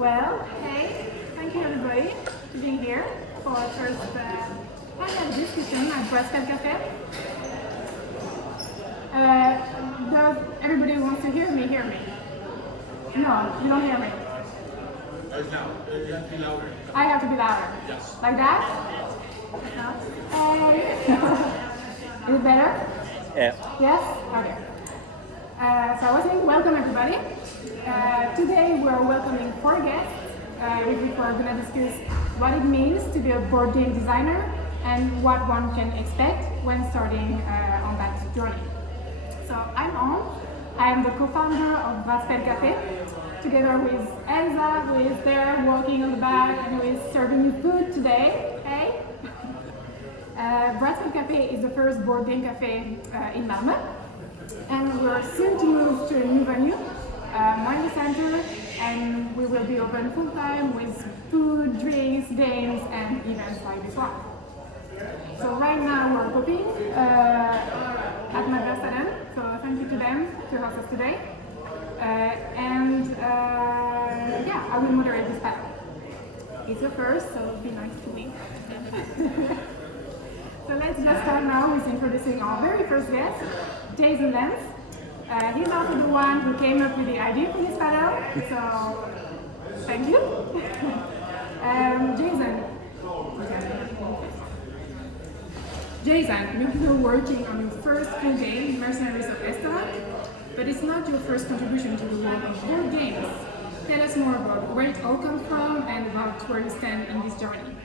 Well, hey, thank you everybody for being here for our first panel discussion at Spelcafé. Does everybody who wants to hear me? No, you don't hear me. You have to be louder. I have to be louder? Yes. Like that? No. Is it better? Yeah. Yes? Okay. So I was saying, welcome everybody. Today we're welcoming 4 guests with which we're going to discuss what it means to be a board game designer and what one can expect when starting on that journey. So I'm Ambre. I am the co-founder of Spelcafé, together with Elsa, who is there walking on the back and who is serving you food today. Hey! Spelcafé is the first board game cafe in Malmö, and we're soon to move to a new venue, Malmö Center, and we will be open full time with food, drinks, games, and events like this one. So right now we're cooking at Ambre Andrm, so thank you to them to host us today. Yeah, I will moderate this panel. It's the first, so it'll be nice to meet. So let's just start now with introducing our very first guest, Jason Lentz. He's also the one who came up with the idea for this panel, so thank you. Jason, you're working on your first full game, Mercenaries of Esteban, but it's not your first contribution to the world of board games. Tell us more about where it all comes from and about where you stand in this journey.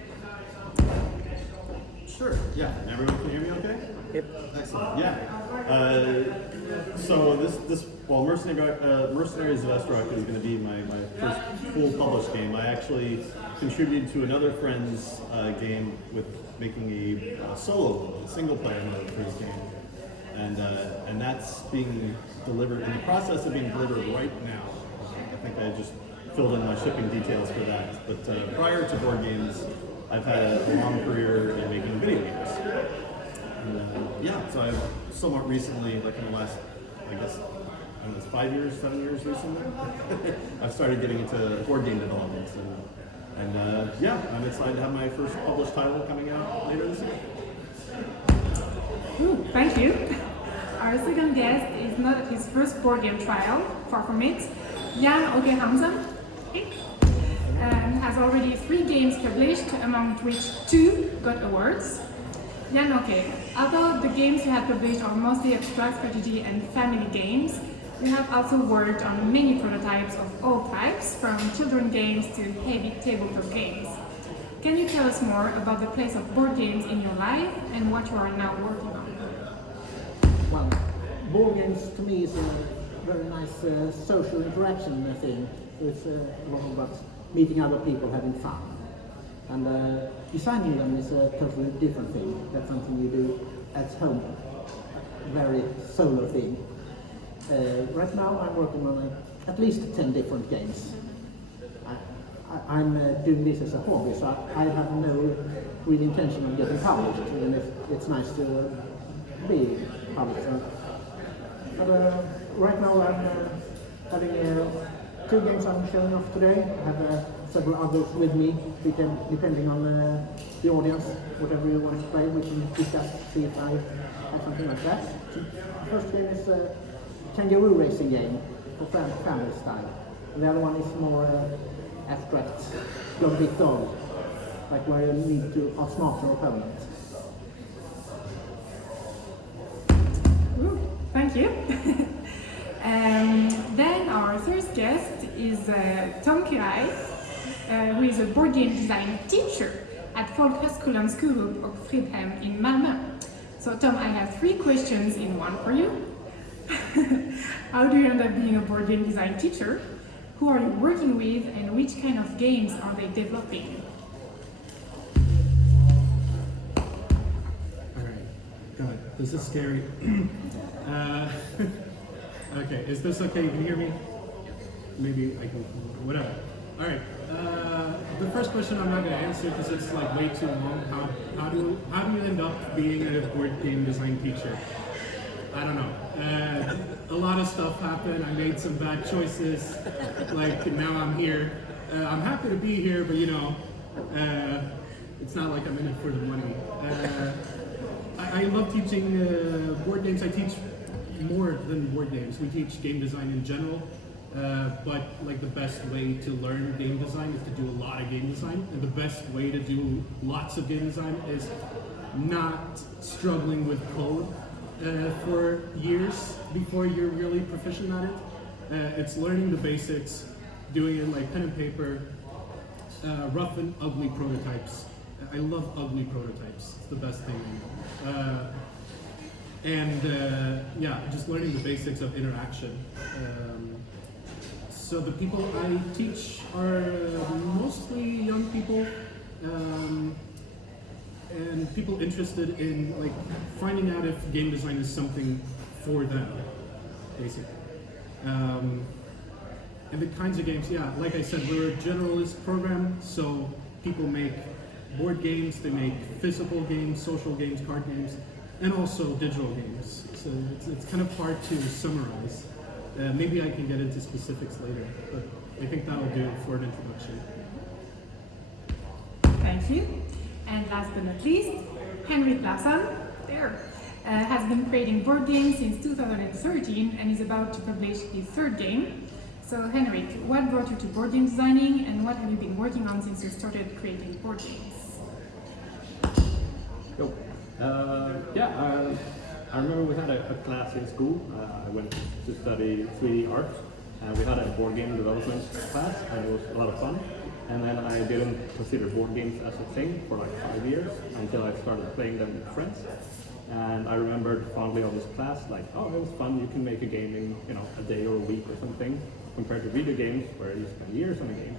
Sure, yeah. Everyone can hear me okay? Yep. Excellent, yeah. So Mercenaries of Esteban is going to be my first full published game. I actually contributed to another friend's game with making a single player mode for his game. And that's being delivered, in the process of being delivered right now. I think I just filled in my shipping details for that. But prior to board games, I've had a long career in making video games. And, so I've somewhat recently, like in the last, I guess, 7 years recently, I've started getting into board game development. And I'm excited to have my first published title coming out later this year. Ooh, thank you. Our second guest is not at his first board game trial, far from it. 𝑦𝑜𝑘𝑒 has already 3 games published, among which 2 got awards. 𝑦𝑜𝑘𝑒, although the games you have published are mostly abstract strategy and family games, you have also worked on many prototypes of all types, from children games to heavy tabletop games. Can you tell us more about the place of board games in your life and what you are now working on? Well, board games to me is a very nice social interaction thing. It's a lot about meeting other people, having fun. And designing them is a totally different thing. That's something you do at home, a very solo thing. Right now I'm working on at least 10 different games. I'm doing this as a hobby, so I have no real intention of getting published, even if it's nice to be published. But right now I'm having 2 games I'm showing off today. I have several others with me, depending on the audience, whatever you want to play, we can discuss, see if I have something like that. The first game is a kangaroo racing game for family style. And the other one is more abstract, 𝑙𝑜𝑘𝑒, like where you need to outsmart your opponent. Ooh, thank you. Then our third guest is Thom Kiraly, who is a board game design teacher at Folkhögskolan Skurup of Fridhem in Malmö. So Thom, I have 3 questions in one for you. How do you end up being a board game design teacher? Who are you working with, and which kind of games are they developing? Alright, God, this is scary. Okay, is this okay? You can hear me? Maybe I can, whatever. Alright, the first question I'm not going to answer because it's like way too long. How do you end up being a board game design teacher? I don't know. A lot of stuff happened. I made some bad choices. Like now I'm here. I'm happy to be here, but you know, it's not like I'm in it for the money. I love teaching board games. I teach more than board games. We teach game design in general, but like the best way to learn game design is to do a lot of game design, and the best way to do lots of game design is not struggling with code for years before you're really proficient at it. It's learning the basics, doing it like pen and paper, rough and ugly prototypes. I love ugly prototypes. It's the best thing. Yeah, just learning the basics of interaction. So the people I teach are mostly young people, and people interested in like finding out if game design is something for them, basically. And the kinds of games, yeah, like I said, we're a generalist program, so people make board games, they make physical games, social games, card games, and also digital games. So it's kind of hard to summarize. Maybe I can get into specifics later, but I think that'll do for an introduction. Thank you. And last but not least, Henrik Larsson, there, has been creating board games since 2013 and is about to publish his third game. So Henrik, what brought you to board game designing and what have you been working on since you started creating board games? Cool. I remember we had a class in school. I went to study 3D art, and we had a board game development class, and it was a lot of fun. And then I didn't consider board games as a thing for like 5 years until I started playing them with friends. And I remembered fondly of this class, like, oh, it was fun. You can make a game in, you know, a day or a week or something, compared to video games where you spend years on a game.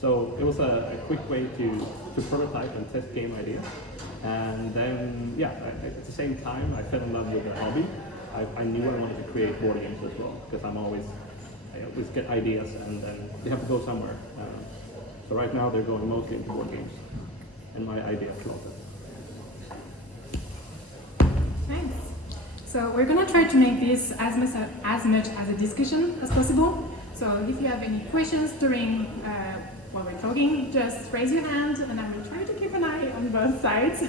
So it was a quick way to prototype and test game ideas. And then, yeah, at the same time, I fell in love with the hobby. I knew I wanted to create board games as well, because I always get ideas and then they have to go somewhere. So right now they're going mostly into board games, and my idea floated. Thanks. So we're gonna try to make this as much as a discussion as possible. So if you have any questions during while we're talking, just raise your hand and I will try to keep an eye on both sides.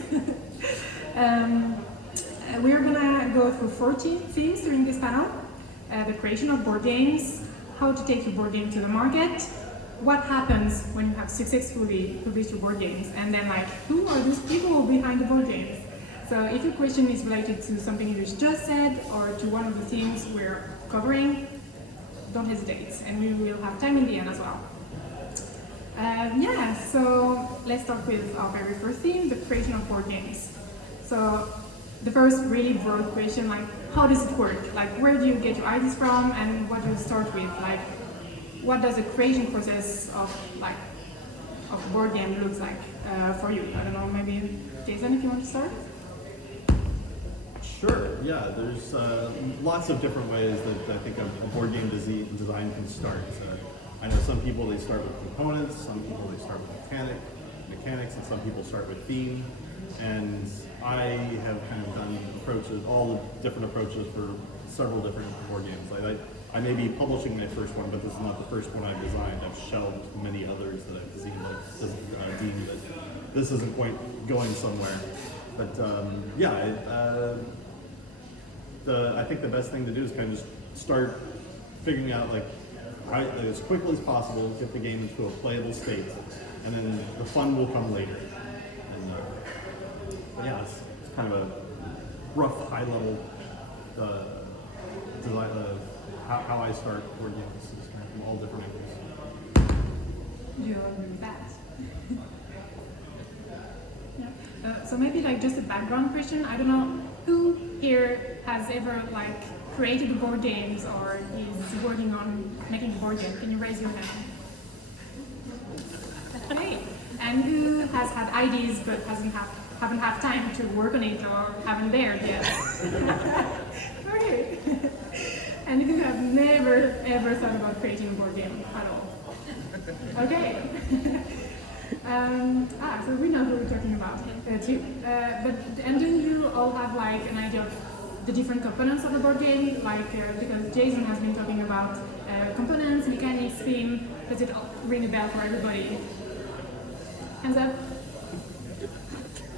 We're gonna go through 14 themes during this panel. The creation of board games, how to take your board game to the market, what happens when you have successfully published your board games, and then like, who are these people behind the board games? So if your question is related to something you just said or to one of the themes we're covering, don't hesitate, and we will have time in the end as well. Yeah, so let's start with our very first theme, the creation of board games. So the first really broad question, like, how does it work? Like, where do you get your ideas from, and what do you start with? Like, what does the creation process of board game looks like for you? I don't know, maybe Jason, if you want to start? Sure, yeah, there's lots of different ways that I think a board game design can start. I know some people, they start with components, some people they start with mechanics, and some people start with theme. And I have kind of done approaches, all the different approaches for several different board games. I may be publishing my first one, but this is not the first one I've designed. I've shelved many others that I've deemed that this isn't quite going somewhere. But I think the best thing to do is kind of just start figuring out, like, as quickly as possible, get the game into a playable state, and then the fun will come later. And yeah, it's kind of a rough, high-level design of how I start board games. It's kind of from all different angles. Do you agree with that? Yeah. So maybe like just a background question. I don't know who here has ever like created board games or is working on making a board game. Can you raise your hand? Okay. And who has had ideas but haven't had time to work on it or haven't dared yet? Okay. And who have never ever thought about creating a board game at all? Okay. So we know who we're talking about too. And do you all have like an idea of the different components of a board game? Like because Jason has been talking about components, mechanics, theme. ring a bell for everybody? Hands up.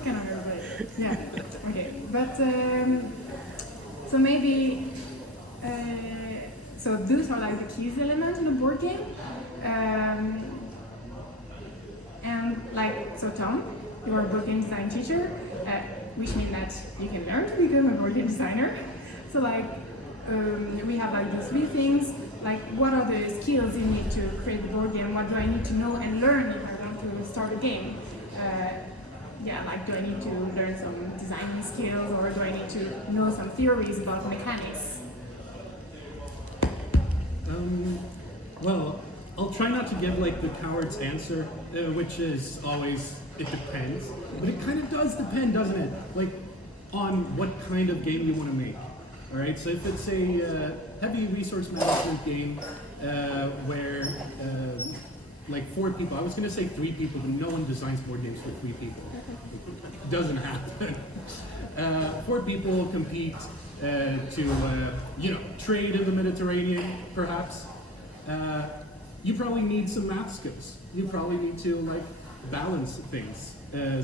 Kind of everybody. Yeah. Okay. But so maybe so those are like the keys elements in a board game. And like so, Thom, you're a board game design teacher, which means that you can learn to become a board game designer. So like we have like these three things. Like, what are the skills you need to create the board game? What do I need to know and learn if I want to start a game? Yeah, like, do I need to learn some designing skills, or do I need to know some theories about mechanics? Well, I'll try not to give like the coward's answer, which is always, it depends. But it kind of does depend, doesn't it? Like, on what kind of game you want to make. All right, so if it's a heavy resource management game where like 4 people, I was going to say 3 people, but no one designs board games for 3 people. It doesn't happen. 4 people compete to, trade in the Mediterranean, perhaps. You probably need some math skills. You probably need to like balance things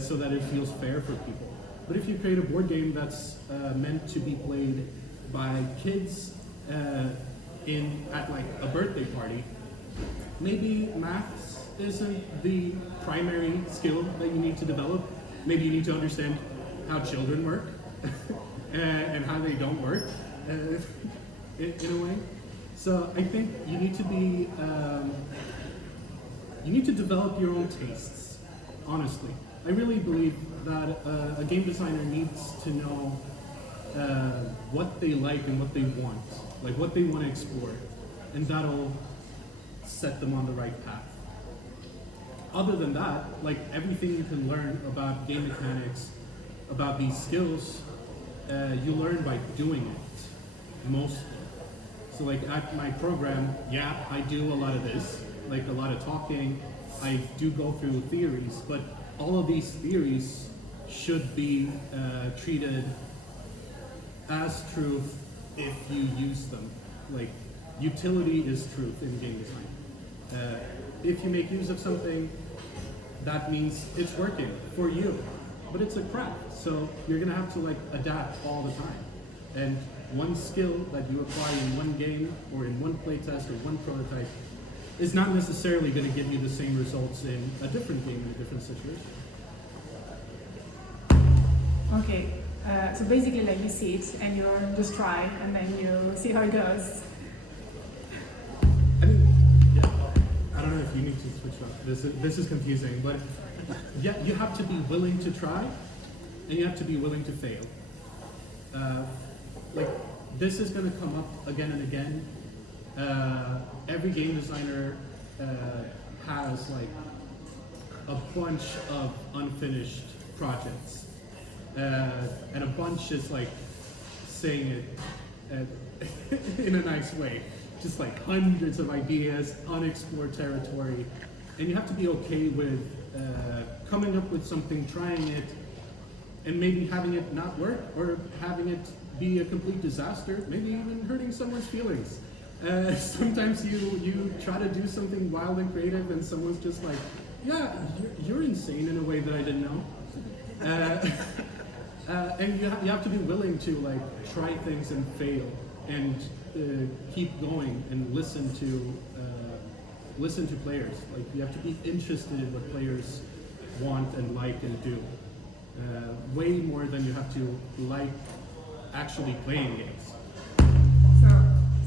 so that it feels fair for people. But if you create a board game that's meant to be played by kids at like a birthday party, maybe maths isn't the primary skill that you need to develop. Maybe you need to understand how children work and how they don't work in a way. So I think you need to be, you need to develop your own tastes, honestly. I really believe that a game designer needs to know what they like and what they want, like what they want to explore, and that'll set them on the right path. Other than that, like everything you can learn about game mechanics, about these skills, you learn by doing it, mostly. So like at my program, yeah, I do a lot of this, like a lot of talking, I do go through theories, but all of these theories should be treated as truth if you use them. Like, utility is truth in game design. If you make use of something, that means it's working for you, but it's a craft, so you're gonna have to like adapt all the time. And one skill that you apply in one game or in one playtest or one prototype is not necessarily going to give you the same results in a different game in a different situation. Okay, so basically like you see it and you just try and then you see how it goes. I mean, yeah, I don't know if you need to switch up. This is confusing, but yeah, you have to be willing to try and you have to be willing to fail. Like, this is going to come up again and again. Every game designer has like a bunch of unfinished projects, and a bunch is like saying it in a nice way, just like hundreds of ideas, unexplored territory, and you have to be okay with coming up with something, trying it, and maybe having it not work, or having it be a complete disaster, maybe even hurting someone's feelings. Sometimes you try to do something wild and creative and someone's just like, yeah, you're insane in a way that I didn't know. And you have to be willing to like try things and fail and keep going and listen to players. Like, you have to be interested in what players want and like and do. Way more than you have to like actually playing games. So,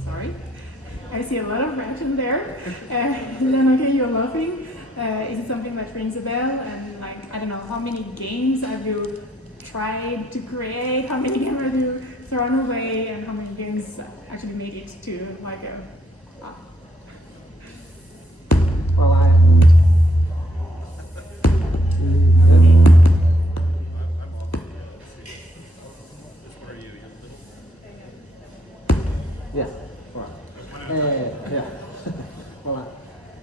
sorry, I see a lot of reaction there. Okay, you're laughing. Is it something that rings a bell? And like, I don't know, how many games have you tried to create? How many games have you thrown away? And how many games actually made it to like a... Well, yeah, right. Yeah. Well,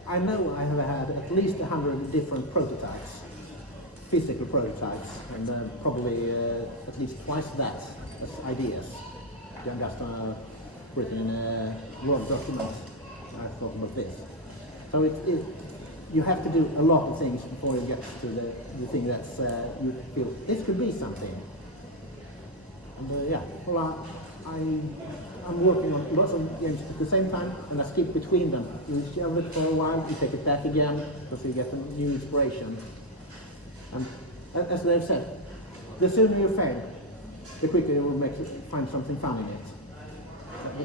I know I have had at least 100 different prototypes, physical prototypes, and probably at least twice that as ideas. I'm just written in a Word document. I thought about this. So you have to do a lot of things before you get to the thing that's you feel this could be something. And yeah, well, I'm working on lots of games at the same time, and I skip between them. You shelve it for a while, you take it back again, because you get a new inspiration. And as they've said, the sooner you fail, the quicker you will find something fun in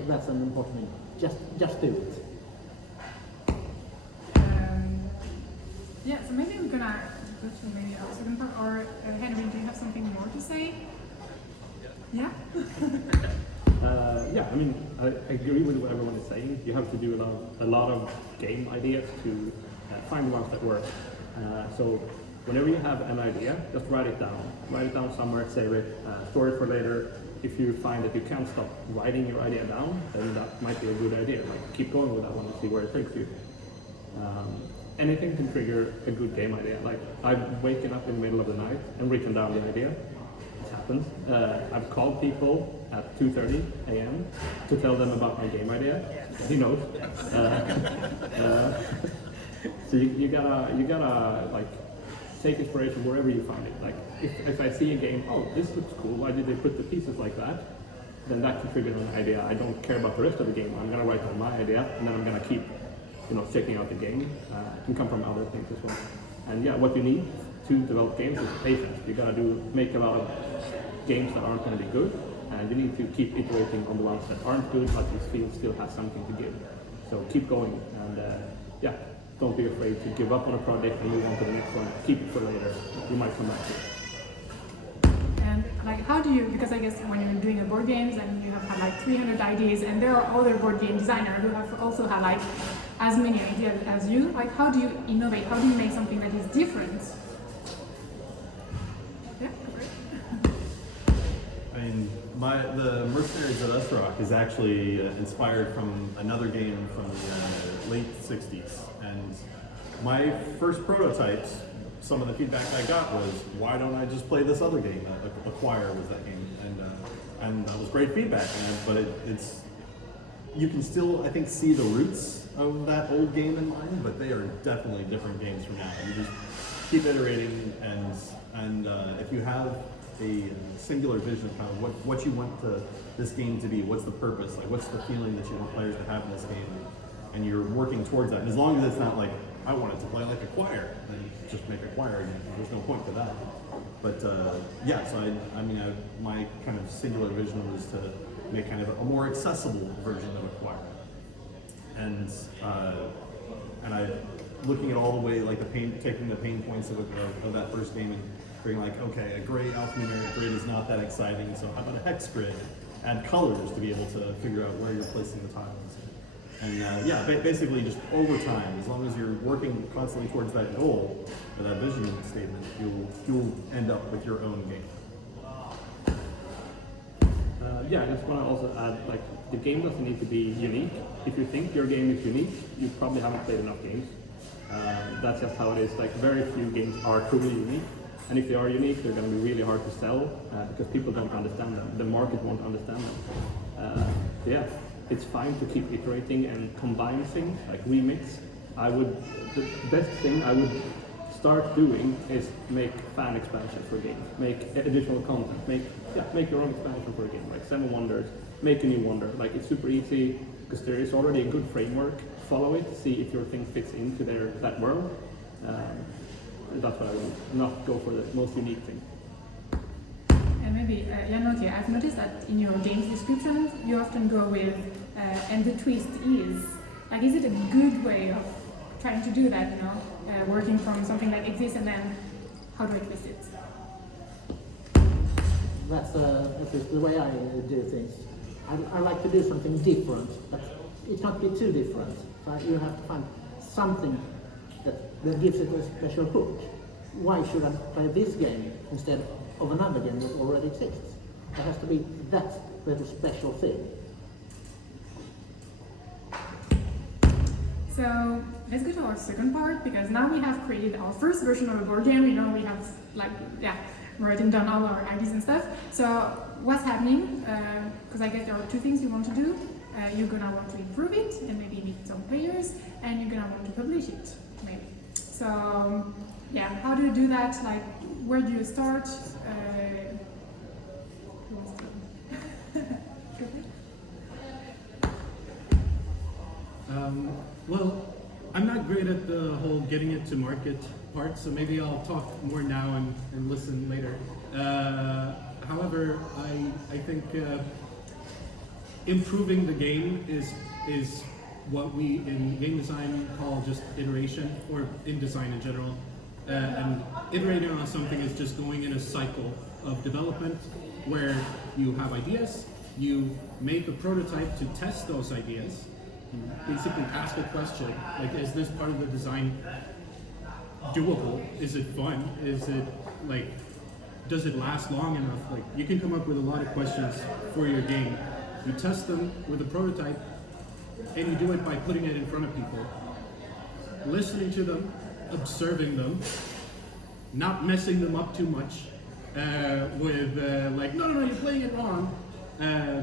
it. That's an important thing. Just do it. Yeah, so maybe we're gonna go to maybe our second part, or Henry, do you have something more to say? Yeah? Yeah, I mean, I agree with what everyone is saying. You have to do a lot of game ideas to find the ones that work. So whenever you have an idea, just write it down. Write it down somewhere, save it, store it for later. If you find that you can't stop writing your idea down, then that might be a good idea. Like, keep going with that one and see where it takes you. Anything can trigger a good game idea. Like, I've waken up in the middle of the night and written down the idea. It happens. I've called people at 2:30 a.m. to tell them about my game idea. He knows. So you gotta like take inspiration wherever you find it. Like, if I see a game, oh, this looks cool. Why did they put the pieces like that? Then that can trigger an idea. I don't care about the rest of the game. I'm gonna write down my idea, and then I'm gonna keep checking out the game. It can come from other things as well. And yeah, what you need to develop games is patience. You gotta make a lot of games that aren't gonna be good, and you need to keep iterating on the ones that aren't good, but you feel still has something to give. So keep going, and yeah, don't be afraid to give up on a project and move on to the next one. Keep it for later. You might come back to it. And like, how do you, because I guess when you're doing a board games and you have had like 300 ideas, and there are other board game designers who have also had like as many ideas as you, like, how do you innovate? How do you make something that is different? Yeah, great. I mean, the Mercenaries of 𝑑𝑜𝑒𝑠 is actually inspired from another game from the late 60s. And my first prototypes, some of the feedback I got was, why don't I just play this other game? 𝑎𝑐𝑟𝑒 was that game. And that was great feedback. But it's you can still, I think, see the roots of that old game in mind, but they are definitely different games from now. You just keep iterating, and if you have a singular vision of kind of what you want this game to be, what's the purpose, like what's the feeling that you want players to have in this game, and you're working towards that. And as long as it's not like, I want it to play like 𝑎𝑐𝑟𝑒, then just make 𝑎𝑐𝑟𝑒 again. There's no point to that. But yeah, so my kind of singular vision was to make kind of a more accessible version of 𝑎𝑐𝑟𝑒. And I looking at all the way, like taking the pain points of that first game and being like, okay, a gray alphanumeric grid is not that exciting, so how about a hex grid? Add colors to be able to figure out where you're placing the tiles. And yeah, basically just over time, as long as you're working constantly towards that goal, or that vision statement, you'll end up with your own game. Yeah, I just want to also add, like, the game doesn't need to be unique. If you think your game is unique, you probably haven't played enough games. That's just how it is. Like, very few games are truly unique. And if they are unique, they're going to be really hard to sell because people don't understand them. The market won't understand them. Yeah, it's fine to keep iterating and combine things, like remix. The best thing I would start doing is make fan expansions for games, make additional content, make your own expansion for a game, like 7 Wonders, make a new wonder. Like, it's super easy because there is already a good framework. Follow it, see if your thing fits into that world. That's what I would not go for the most unique thing. And maybe, Jan-Åke, I've noticed that in your games descriptions, you often go with, and the twist is. Like, is it a good way of trying to do that, working from something that exists and then how do I twist it? That's the way I do things. I like to do something different, but it can't be too different. So you have to find something that gives it a special hook. Why should I play this game instead of another game that already exists? There has to be that little special thing. So let's go to our second part, because now we have created our first version of a board game. We have written down all our ideas and stuff. So what's happening? Because I guess there are 2 things you want to do. You're gonna want to improve it and maybe meet some players, and you're gonna want to publish it, maybe. So yeah, how do you do that? Like, where do you start? Well, I'm not great at the whole getting it to market part, so maybe I'll talk more now and listen later. However, I think improving the game is what we in game design call just iteration, or in design in general. And iterating on something is just going in a cycle of development where you have ideas, you make a prototype to test those ideas, basically ask a question, like, is this part of the design doable? Is it fun? Is it, like, does it last long enough? Like, you can come up with a lot of questions for your game. You test them with a prototype, and you do it by putting it in front of people, listening to them, observing them, not messing them up too much with like, no, you're playing it wrong,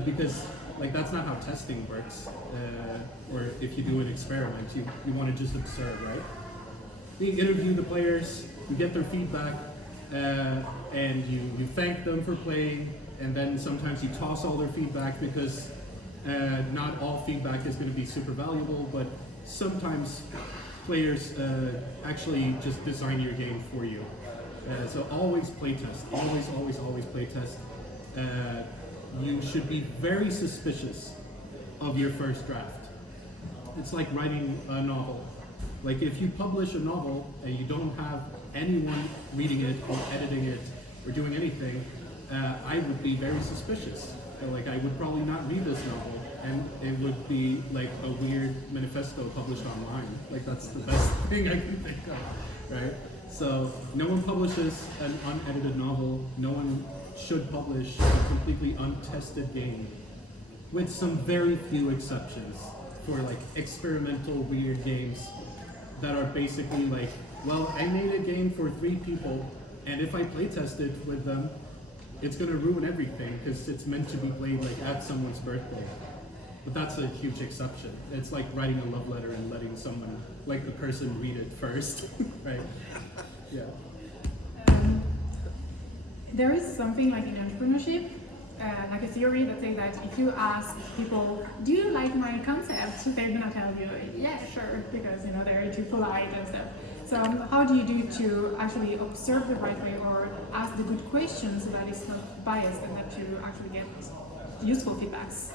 because like that's not how testing works. Or if you do an experiment, you want to just observe, right? You interview the players, you get their feedback, and you thank them for playing, and then sometimes you toss all their feedback because not all feedback is going to be super valuable, but sometimes players actually just design your game for you. So always playtest, always playtest. You should be very suspicious of your first draft. It's like writing a novel. Like if you publish a novel and you don't have anyone reading it or editing it or doing anything, I would be very suspicious. Like I would probably not read this novel, and it would be like a weird manifesto published online. Like that's the best thing I can think of, right? So no one publishes an unedited novel. No one should publish a completely untested game, with some very few exceptions for like experimental weird games that are basically like, well, I made a game for 3 people, and if I playtest it with them, it's gonna ruin everything because it's meant to be played like at someone's birthday. But that's a huge exception. It's like writing a love letter and letting someone, like the person, read it first, right? Yeah. There is something like in entrepreneurship, like a theory that says that if you ask people, do you like my concept? They're gonna tell you, yeah, sure, because you know they're too polite and stuff. So how do you do to actually observe the right way or ask the good questions so that it's not biased and that you actually get useful feedbacks?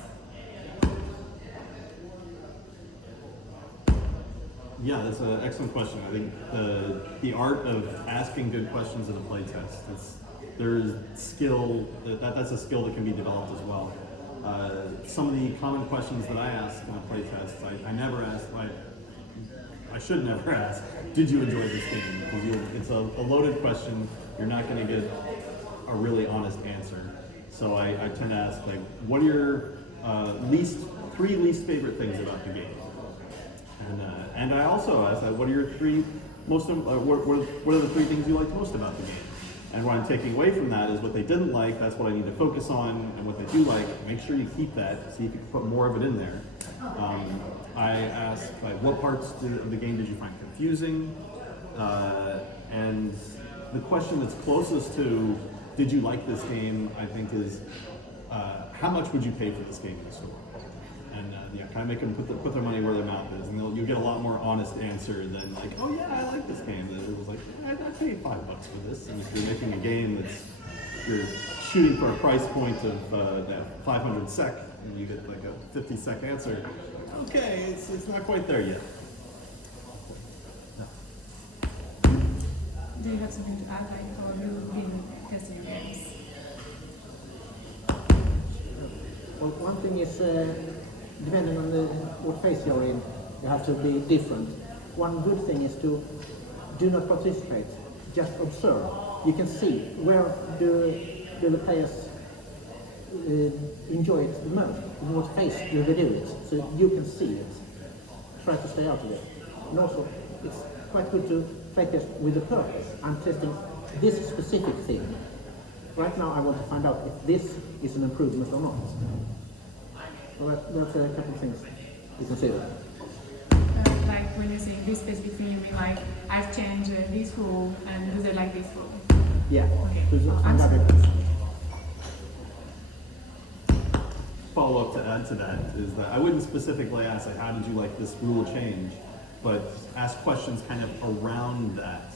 Yeah, that's an excellent question. I think the art of asking good questions in a playtest, there's skill, that's a skill that can be developed as well. Some of the common questions that I ask in a playtest, I never ask, I should never ask, did you enjoy this game? Because it's a loaded question, you're not going to get a really honest answer. So I tend to ask, like, what are your 3 least favorite things about the game? And I also ask, what are your 3 most, what are the 3 things you liked most about the game? And what I'm taking away from that is what they didn't like, that's what I need to focus on, and what they do like, make sure you keep that, see if you can put more of it in there. I ask, like, what parts of the game did you find confusing? And the question that's closest to, did you like this game, I think is, how much would you pay for this game in the store? And yeah, kind of make them put their money where their mouth is, and you'll get a lot more honest answer than like, oh yeah, I like this game. It was like, I paid $5 for this. And if you're making a game you're shooting for a price point of 500 SEK, and you get like a 50 SEK answer, okay, it's not quite there yet. Do you have something to add, like how have you been testing your games? Well, one thing is, depending on what phase you're in, you have to be different. One good thing is to do not participate, just observe. You can see where do the players enjoy it the most, in what phase do they do it, so you can see it. Try to stay out of it. And also, it's quite good to play test with a purpose. I'm testing this specific thing. Right now I want to find out if this is an improvement or not. Well, that's a couple of things to consider. like when you're saying this specific thing, you mean like I've changed this rule and do they like this rule? Yeah. Okay. There's Oh, some answer. other- Follow up to add to that is that I wouldn't specifically ask like how did you like this rule change, but ask questions kind of around that.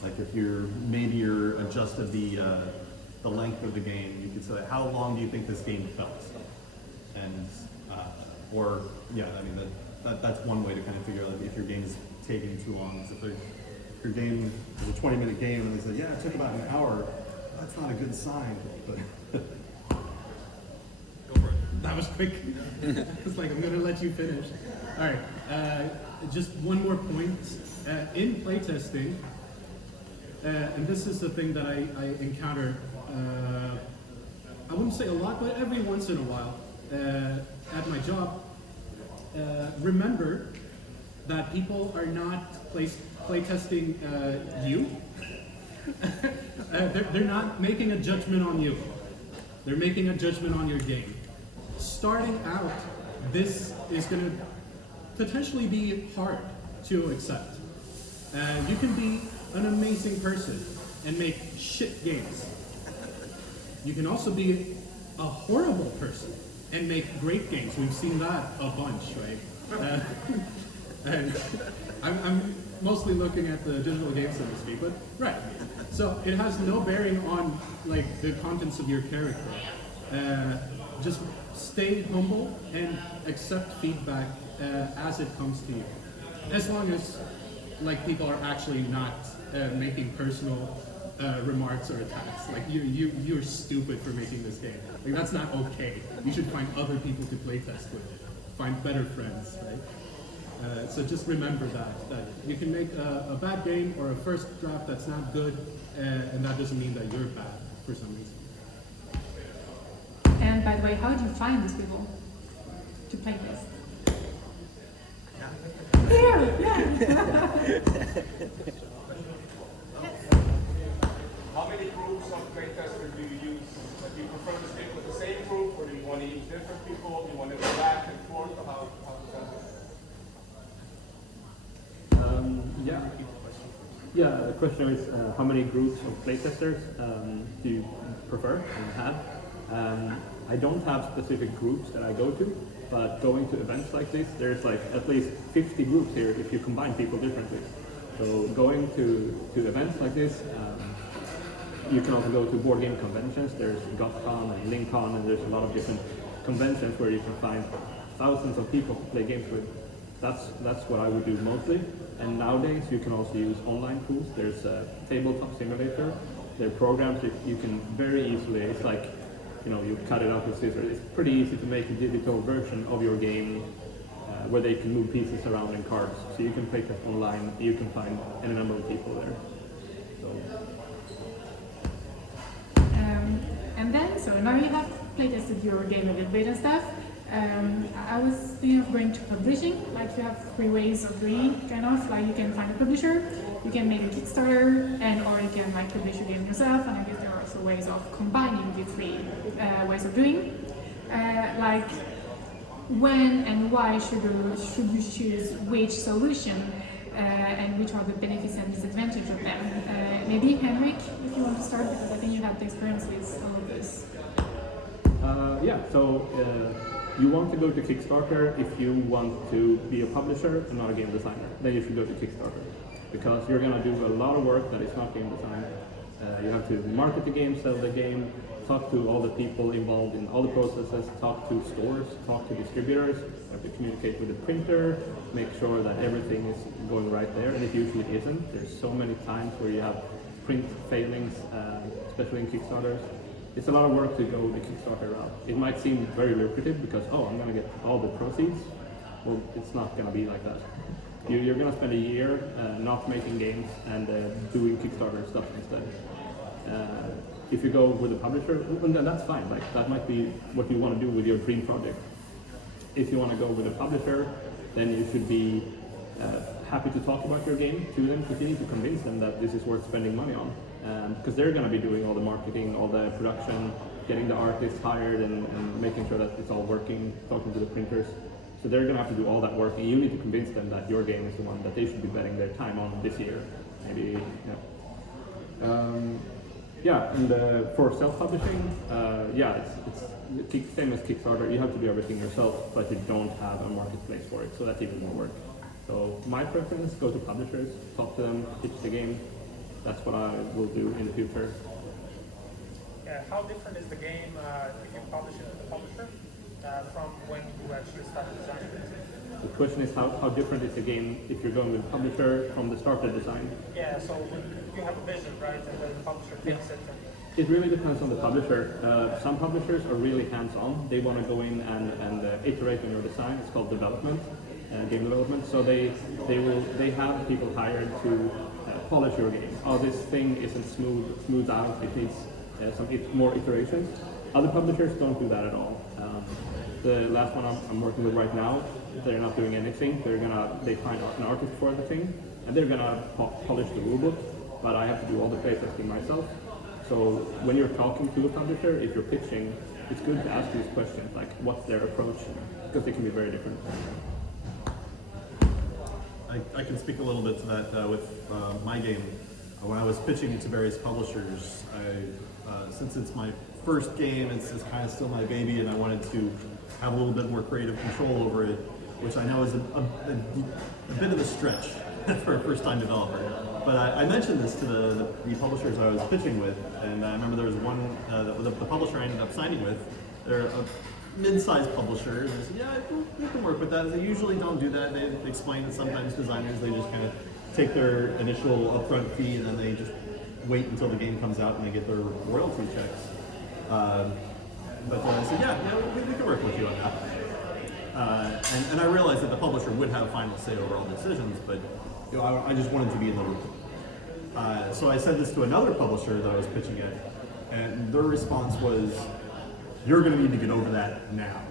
Like if you're adjusted the length of the game, you could say how long do you think this game felt, and or yeah, I mean that's one way to kind of figure out if your game is taking too long. So if your game is a 20-minute game and they say yeah it took about an hour, that's not a good sign. But That was quick. It's like, I'm going to let you finish. All right. Just one more point. In playtesting, and this is the thing that I encounter, I wouldn't say a lot, but every once in a while at my job, remember that people are not playtesting you. They're not making a judgment on you. They're making a judgment on your game. Starting out, this is going to potentially be hard to accept. You can be an amazing person and make shit games. You can also be a horrible person and make great games. We've seen that a bunch, right? And I'm mostly looking at the digital games, so to speak, but right. So it has no bearing on like the contents of your character. Just stay humble and accept feedback as it comes to you. As long as like people are actually not making personal remarks or attacks. Like you're stupid for making this game. Like that's not okay. You should find other people to playtest with. Find better friends, right? So just remember that you can make a bad game or a first draft that's not good, and that doesn't mean that you're bad for some reason. And by the way, how do you find these people to play this? Here, yeah. How many groups of playtesters do you use? Do you prefer to stick with the same group, or do you want to use different people? Do you want to go back and forth? Or how does that work? Yeah, the question is how many groups of playtesters do you prefer and have? I don't have specific groups that I go to, but going to events like this, there's like at least 50 groups here if you combine people differently. So going to events like this, you can also go to board game conventions. There's 𝑔𝑎𝑡 and 𝑙INKCon, and there's a lot of different conventions where you can find thousands of people to play games with. That's what I would do mostly. And nowadays you can also use online tools. There's a tabletop simulator. There are programs that you can very easily, it's like, you cut it up with scissors. It's pretty easy to make a digital version of your game where they can move pieces around in cards. So you can play that online. You can find any number of people there. So. And then, so now you have playtested your game a little bit and stuff. I was thinking of going to publishing. Like you have 3 ways of doing it, kind of. Like you can find a publisher, you can make a Kickstarter, or you can like publish your game yourself. And I guess there are also ways of combining the 3 ways of doing. Like when and why should you choose which solution, and which are the benefits and disadvantages of them? Maybe Henrik, if you want to start, because I think you have the experience with all of this. You want to go to Kickstarter if you want to be a publisher and not a game designer. Then you should go to Kickstarter, because you're going to do a lot of work that is not game design. You have to market the game, sell the game, talk to all the people involved in all the processes, talk to stores, talk to distributors, you have to communicate with the printer, make sure that everything is going right there, and it usually isn't. There's so many times where you have print failings, especially in Kickstarters. It's a lot of work to go the Kickstarter route. It might seem very lucrative because, I'm going to get all the proceeds. Well, it's not going to be like that. You're going to spend a year not making games and doing Kickstarter stuff instead. If you go with a publisher, then that's fine. Like that might be what you want to do with your dream project. If you want to go with a publisher, then you should be happy to talk about your game to them, because you need to convince them that this is worth spending money on. Because they're going to be doing all the marketing, all the production, getting the artists hired, and making sure that it's all working, talking to the printers. So they're going to have to do all that work, and you need to convince them that your game is the one that they should be betting their time on this year. Maybe, yeah, and for self-publishing, yeah, it's same as Kickstarter. You have to do everything yourself, but you don't have a marketplace for it, so that's even more work. So my preference, go to publishers, talk to them, pitch the game. That's what I will do in the future. Yeah, how different is the game if you publish it as a publisher from when you actually start designing it? The question is how different is the game if you're going with a publisher from the start of design? Yeah, so you have a vision, right, and then the publisher takes it. It really depends on the publisher. Some publishers are really hands-on. They want to go in and iterate on your design. It's called development, game development. So they have people hired to polish your game. Oh, this thing isn't smooth out. It needs some more iterations. Other publishers don't do that at all. The last one I'm working with right now, they're not doing anything. They find an artist for the thing, and they're gonna polish the rulebook. But I have to do all the playtesting myself. So when you're talking to a publisher, if you're pitching, it's good to ask these questions, like what's their approach, because they can be very different. I can speak a little bit to that with my game. When I was pitching to various publishers, since it's my first game, it's kind of still my baby, and I wanted to have a little bit more creative control over it, which I know is a bit of a stretch for a first-time developer. But I mentioned this to the publishers I was pitching with, and I remember there was one, the publisher I ended up signing with, they're a mid-sized publisher, and they said, yeah, we can work with that. They usually don't do that. They explain that sometimes designers, they just kind of take their initial upfront fee and then they just wait until the game comes out and they get their royalty checks. But I said, yeah, we can work with you on that. And I realized that the publisher would have final say over all decisions, but I just wanted to be in the loop. So I said this to another publisher that I was pitching at, and their response was, you're going to need to get over that now.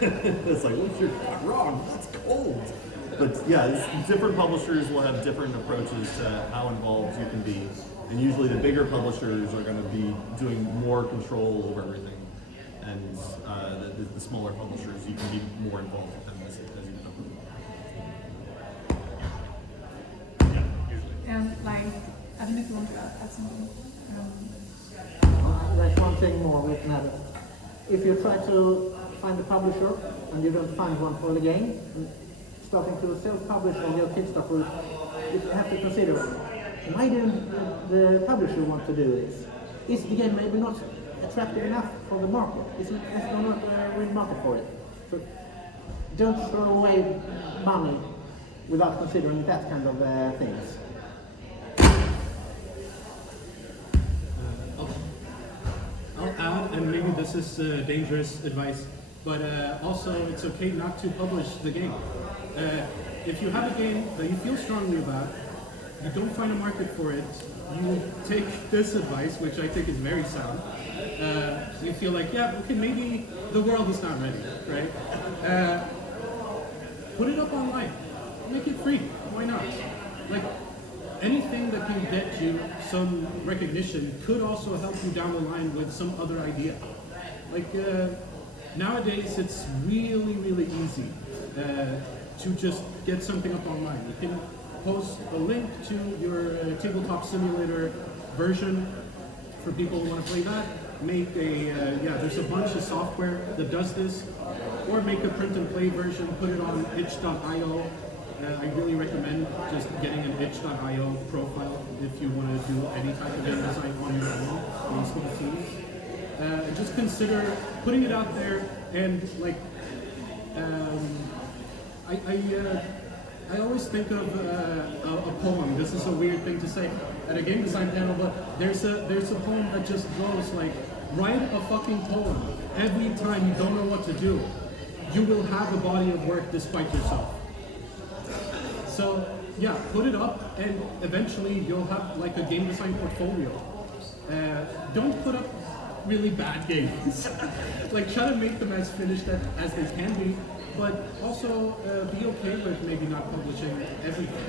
It's like, what's your wrong? That's cold. But yeah, different publishers will have different approaches to how involved you can be. And usually the bigger publishers are going to be doing more control over everything. And the smaller publishers, you can be more involved with them as you go. And like, I don't know if you want to add something. There's one thing more with matter. If you try to find a publisher and you don't find one for the game, starting to self-publish on your Kickstarter, you have to consider, why don't the publisher want to do this? Is the game maybe not attractive enough for the market? Is there not a real market for it? So don't throw away money without considering that kind of things. I'll add, and maybe this is dangerous advice, but also it's okay not to publish the game. If you have a game that you feel strongly about, you don't find a market for it, you take this advice, which I think is very sound. You feel like, yeah, okay, maybe the world is not ready, right? Put it up online, make it free, why not? Like, anything that can get you some recognition could also help you down the line with some other idea. Like, nowadays it's really, really easy to just get something up online. You can post a link to your tabletop simulator version for people who want to play that. Make a, there's a bunch of software that does this. Or make a print and play version, put it on itch.io. I really recommend just getting an itch.io profile if you want to do any type of game design on your own, on small teams. Just consider putting it out there, and like, I always think of a poem. This is a weird thing to say at a game design panel, but there's a poem that just goes like, write a fucking poem. Every time you don't know what to do, you will have a body of work despite yourself. So yeah, put it up, and eventually you'll have like a game design portfolio. Don't put up really bad games. Like, try to make them as finished as they can be, but also be okay with maybe not publishing everything.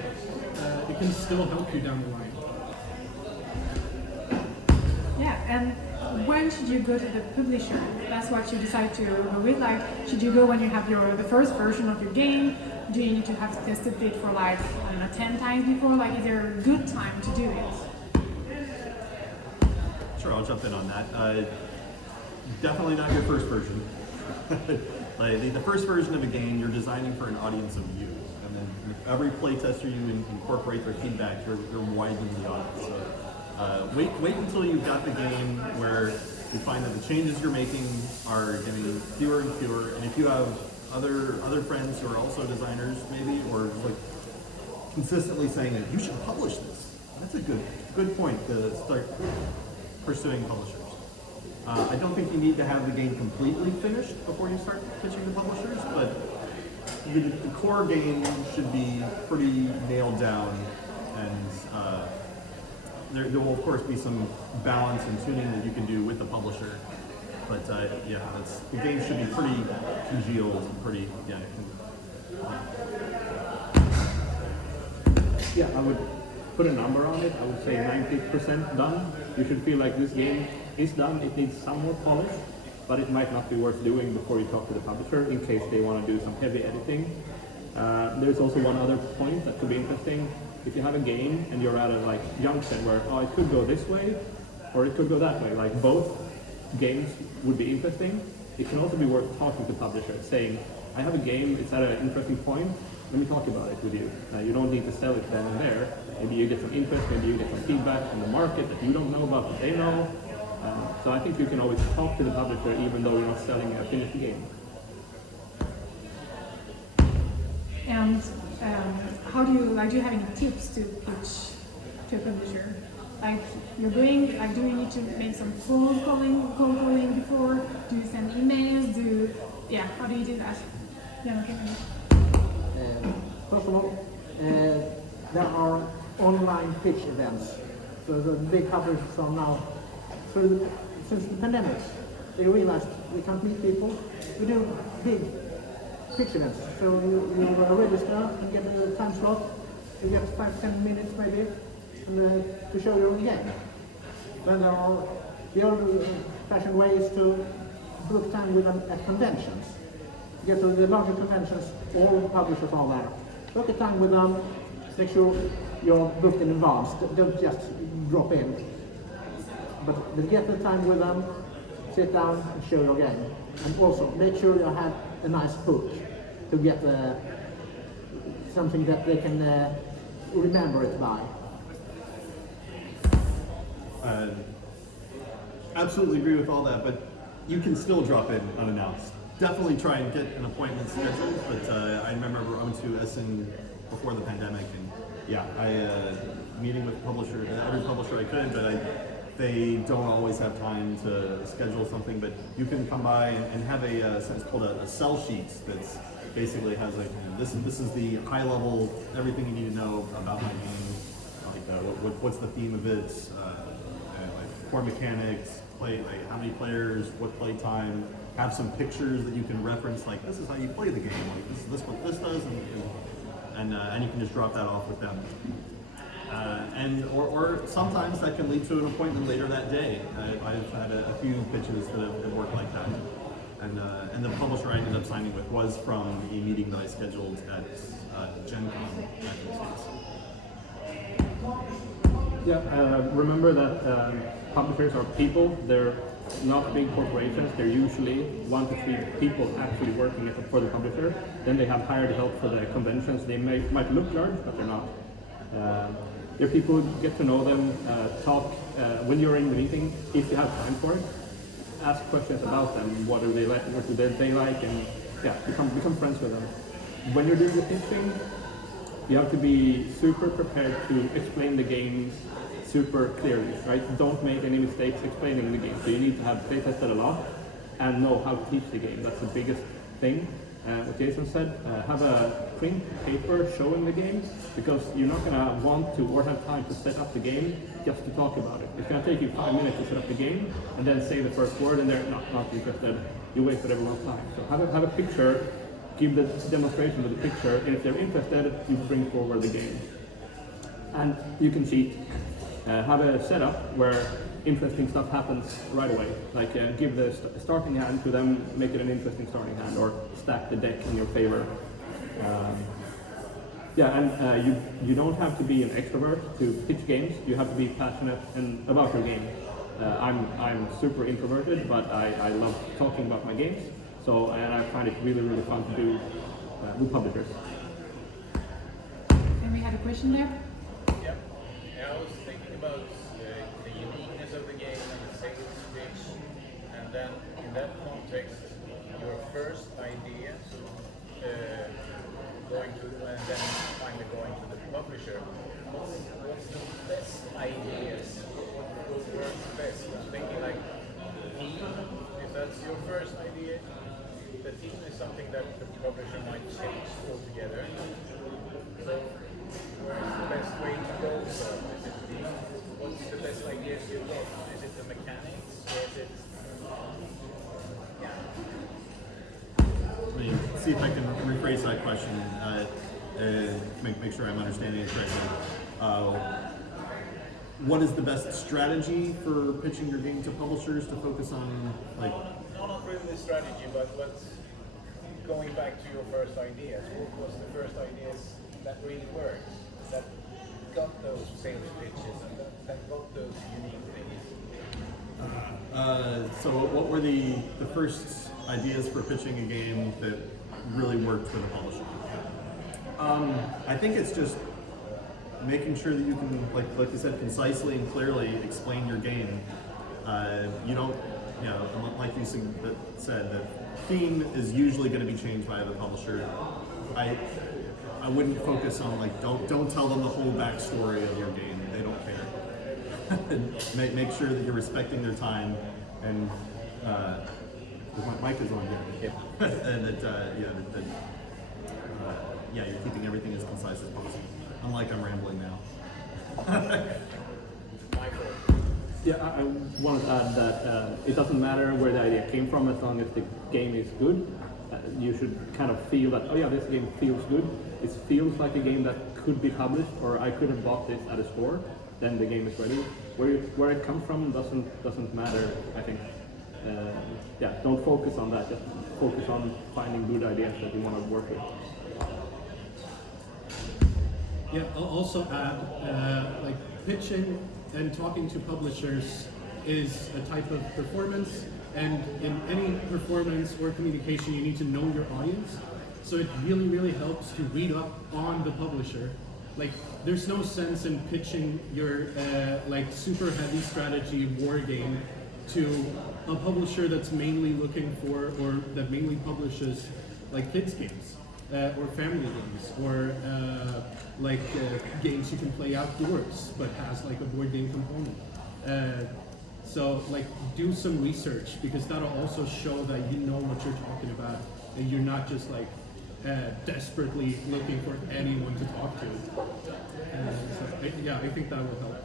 It can still help you down the line. Yeah, and when should you go to the publisher? That's what you decide to go with. Like, should you go when you have the first version of your game? Do you need to have tested it for like, I don't know, 10 times before? Like, is there a good time to do it? Sure, I'll jump in on that. Definitely not your first version. Like, the first version of a game, you're designing for an audience of you. And then with every playtester you incorporate their feedback, you're widening the audience. So wait until you've got the game where you find that the changes you're making are getting fewer and fewer. And if you have other friends who are also designers, maybe, or like consistently saying that you should publish this, that's a good point to start pursuing publishers. I don't think you need to have the game completely finished before you start pitching to publishers, but the core game should be pretty nailed down, and there will of course be some balance and tuning that you can do with the publisher. But yeah, the game should be pretty congealed and pretty, yeah. Yeah, I would put a number on it. I would say 90% done. You should feel like this game is done. It needs some more polish, but it might not be worth doing before you talk to the publisher in case they want to do some heavy editing. There's also one other point that could be interesting. If you have a game and you're at a like junction where it could go this way or it could go that way, like both games would be interesting. It can also be worth talking to publishers, saying, I have a game, it's at an interesting point, let me talk about it with you. You don't need to sell it then and there. Maybe you get some interest, maybe you get some feedback from the market that you don't know about, but they know. So I think you can always talk to the publisher even though you're not selling a finished game. And how do you have any tips to pitch to a publisher? Like, you're doing, like, do you need to make some cold calling before? Do you send emails? How do you do that? Yeah, okay. First of all, there are online pitch events. So the big publishers are now, since the pandemic, they realized we can't meet people. We do big pitch events. So you register and get a time slot. You get 5-10 minutes maybe to show your own game. Then there are the old-fashioned ways to book time with them at conventions. You get to the larger conventions, all publishers are there. Book a time with them, make sure you're booked in advance, don't just drop in. But get the time with them, sit down and show your game. And also make sure you have a nice book to get something that they can remember it by. Absolutely agree with all that, but you can still drop in unannounced. Definitely try and get an appointment scheduled, but I remember I went to Essen before the pandemic, and yeah, I meeting with every publisher I could, but they don't always have time to schedule something. But you can come by and have it's called a sell sheet that's basically has like, this is the high level, everything you need to know about my game, like what's the theme of it, like core mechanics, how many players, what play time. Have some pictures that you can reference, like this is how you play the game, like this is what this does, and you can just drop that off with them. Or sometimes that can lead to an appointment later that day. I've had a few pitches that have worked like that, and the publisher I ended up signing with was from a meeting that I scheduled at Gen Con back in the States. Yeah, remember that publishers are people. They're not big corporations. They're usually 1 to 3 people actually working for the publisher. Then they have hired help for the conventions. They might look large, but they're not. They're people, get to know them, talk when you're in the meeting, if you have time for it. Ask questions about them. What do they like? What do they like? And yeah, become friends with them. When you're doing the pitching, you have to be super prepared to explain the game super clearly, right? Don't make any mistakes explaining the game. So you need to have play tested a lot and know how to teach the game. That's the biggest thing. What Jason said, have a print paper showing the game, because you're not going to want to or have time to set up the game just to talk about it. It's going to take you 5 minutes to set up the game and then say the first word and they're not interested. You wasted everyone's time. So have a picture, give the demonstration with the picture, and if they're interested, you bring forward the game. And you can cheat. have a setup where interesting stuff happens right away. Like give the starting hand to them, make it an interesting starting hand, or stack the deck in your favor. You don't have to be an extrovert to pitch games. You have to be passionate about your game. I'm super introverted, but I love talking about my games. So and I find it really fun to do with publishers. And we had a question there. Yeah, I was thinking about the uniqueness of the game and the sales pitch, and then in that context, your first idea going to and then finally going to the publisher. What's the best ideas? What works best? I'm thinking like theme. If that's your first idea, the theme is something that the publisher might change altogether. So where's the best way to go for it? Is it what's the best ideas you get? Is it the mechanics or is it Let me see if I can rephrase that question and make sure I'm understanding it correctly. What is the best strategy for pitching your game to publishers to focus on, like? No, not really the strategy, but what's going back to your first ideas. What was the first ideas that really worked, that got those sales pitches, and that got those unique things? So what were the first ideas for pitching a game that really worked for the publisher? I think it's just making sure that you can, like you said, concisely and clearly explain your game. You don't, like you said, the theme is usually going to be changed by the publisher. I wouldn't focus on don't tell them the whole backstory of your game. They don't care. Make sure that you're respecting their time and my mic is on here. Yeah. And that you're keeping everything as concise as possible. Unlike I'm rambling now. Yeah, I want to add that it doesn't matter where the idea came from as long as the game is good. You should kind of feel that, oh yeah, this game feels good. It feels like a game that could be published, or I could have bought this at a store. Then the game is ready. Where it comes from doesn't matter, I think. Don't focus on that. Just focus on finding good ideas that you want to work with. Yeah, I'll also add, pitching and talking to publishers is a type of performance, and in any performance or communication you need to know your audience. So it really helps to read up on the publisher. There's no sense in pitching your super heavy strategy war game to a publisher that's mainly looking for, or that mainly publishes kids games. Or family games, or games you can play outdoors, but has a board game component. So do some research, because that'll also show that you know what you're talking about, and you're not just desperately looking for anyone to talk to. I think that will help.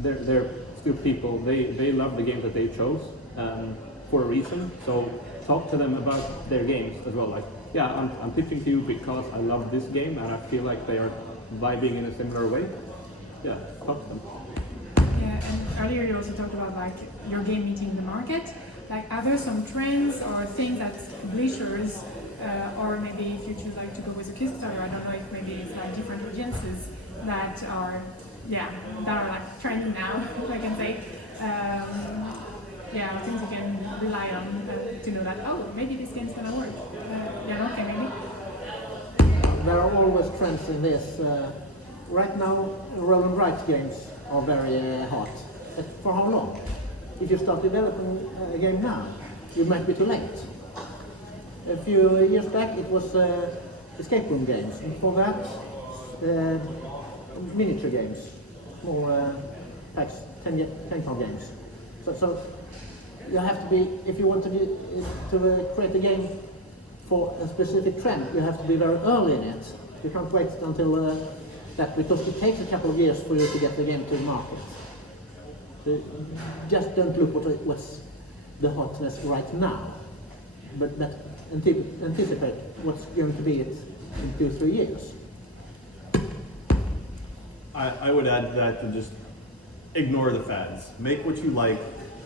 They're good people. They love the games that they chose for a reason. So talk to them about their games as well. I'm pitching to you because I love this game and I feel like they are vibing in a similar way. Yeah, talk to them. Yeah, and earlier you also talked about your game meeting the market. Are there some trends or things that publishers, or maybe if you choose to go with a Kickstarter, I don't know if maybe it's different audiences that are trending now, if I can say. Things you can rely on to know that, maybe this game's gonna work. Okay, maybe. There are always trends in this. Right now, roll and write games are very hot. But for how long? If you start developing a game now, you might be too late. A few years back, it was escape room games, and for that, miniature games, more packs, 10-card games. So you have to be, if you want to create a game for a specific trend, you have to be very early in it. You can't wait until that, because it takes a couple of years for you to get the game to the market. So just don't look what's the hotness right now, but anticipate what's going to be it in 2-3 years. I would add to that to just ignore the fads. Make what you like,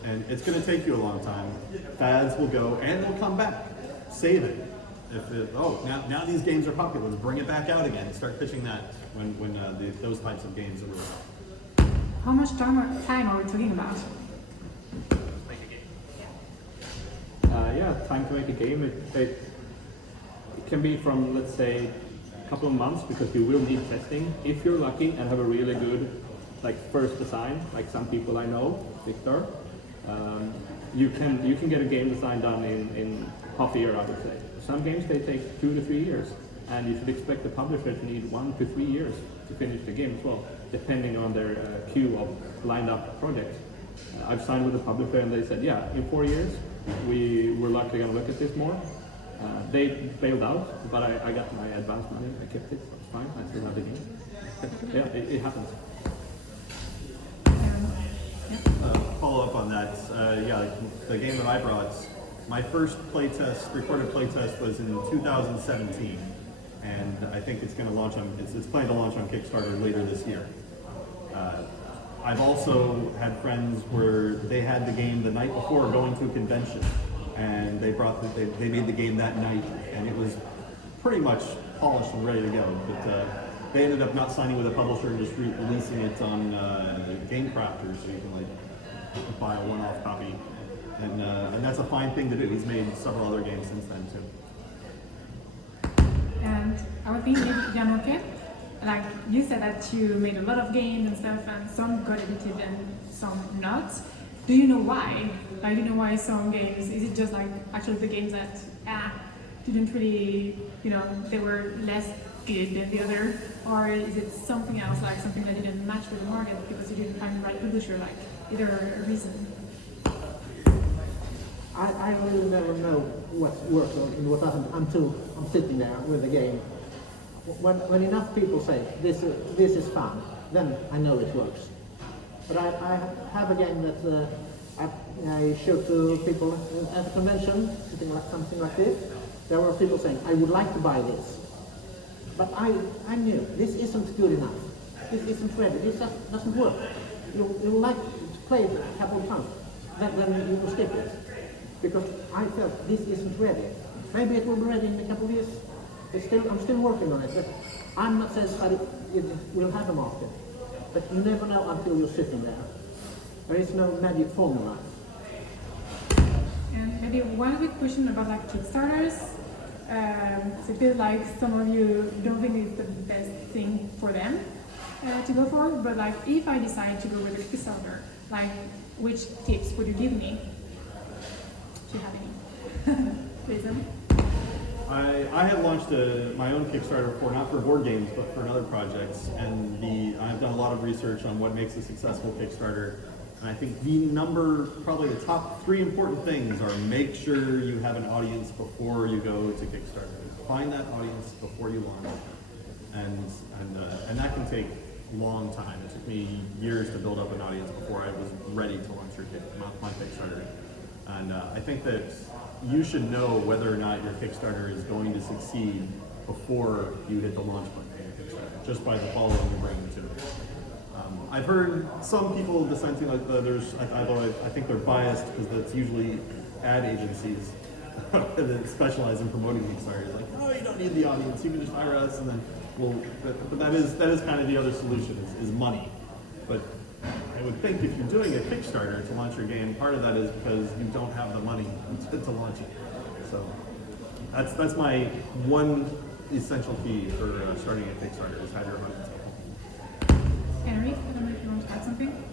and it's going to take you a long time. Fads will go, and they'll come back. Save it. Now these games are popular, let's bring it back out again. Start pitching that when those types of games are really hot. How much time are we talking about? Yeah, time to make a game. It can be from, let's say, a couple of months, because you will need testing. If you're lucky and have a really good first design, like some people I know, Victor, you can get a game design done in half a year, I would say. Some games, they take 2 to 3 years, and you should expect the publisher to need 1 to 3 years to finish the game as well, depending on their queue of lined up projects. I've signed with the publisher and they said, yeah, in 4 years, we're likely going to look at this more. They bailed out, but I got my advance money, I kept it, it's fine, I still have the game. Yeah, it happens. Follow up on that, the game that I brought, my first recorded playtest was in 2017, and I think it's going to launch it's planned to launch on Kickstarter later this year. I've also had friends where they had the game the night before going to a convention, and they made the game that night, and it was pretty much polished and ready to go. But they ended up not signing with a publisher and just releasing it on Game Crafters, so you can buy a one-off copy, and that's a fine thing to do. He's made several other games since then too. And I would think maybe 𝑑𝑒𝑒𝑠, like you said that you made a lot of games and stuff, and some got edited and some not. Do you know why? Do you know why some games, is it just actually the games that didn't really, they were less good than the other, or is it something else, something that didn't match with the market because you didn't find the right publisher, either a reason? I really never know what works and what doesn't until I'm sitting there with the game. When enough people say this is fun, then I know it works. But I have a game that I showed to people at a convention, sitting something like this. There were people saying, I would like to buy this. But I knew this isn't good enough. This isn't ready. This doesn't work. You like to play it a couple of times, then you will skip it. Because I felt this isn't ready. Maybe it will be ready in a couple of years. I'm still working on it, but I'm not satisfied it will have a market. But you never know until you're sitting there. There is no magic formula. And maybe one quick question about Kickstarters. It's a bit like some of you don't think it's the best thing for them to go for, but if I decide to go with a Kickstarter, which tips would you give me? Do you have any? Fridhem? I had launched my own Kickstarter before, not for board games, but for other projects, and I've done a lot of research on what makes a successful Kickstarter, and I think probably the top 3 important things are make sure you have an audience before you go to Kickstarter. Find that audience before you launch, and that can take a long time. It took me years to build up an audience before I was ready to launch my Kickstarter. And I think that you should know whether or not your Kickstarter is going to succeed before you hit the launch button on your Kickstarter, just by the following you bring to it. I've heard some people dissenting, although I think they're biased because that's usually ad agencies that specialize in promoting Kickstarters. Oh, you don't need the audience, you can just hire us, and then but that is kind of the other solution is money. But I would think if you're doing a Kickstarter to launch your game, part of that is because you don't have the money to launch it. So that's my one essential key for starting a Kickstarter is have your audience. Henrik, I don't know if you want to add something?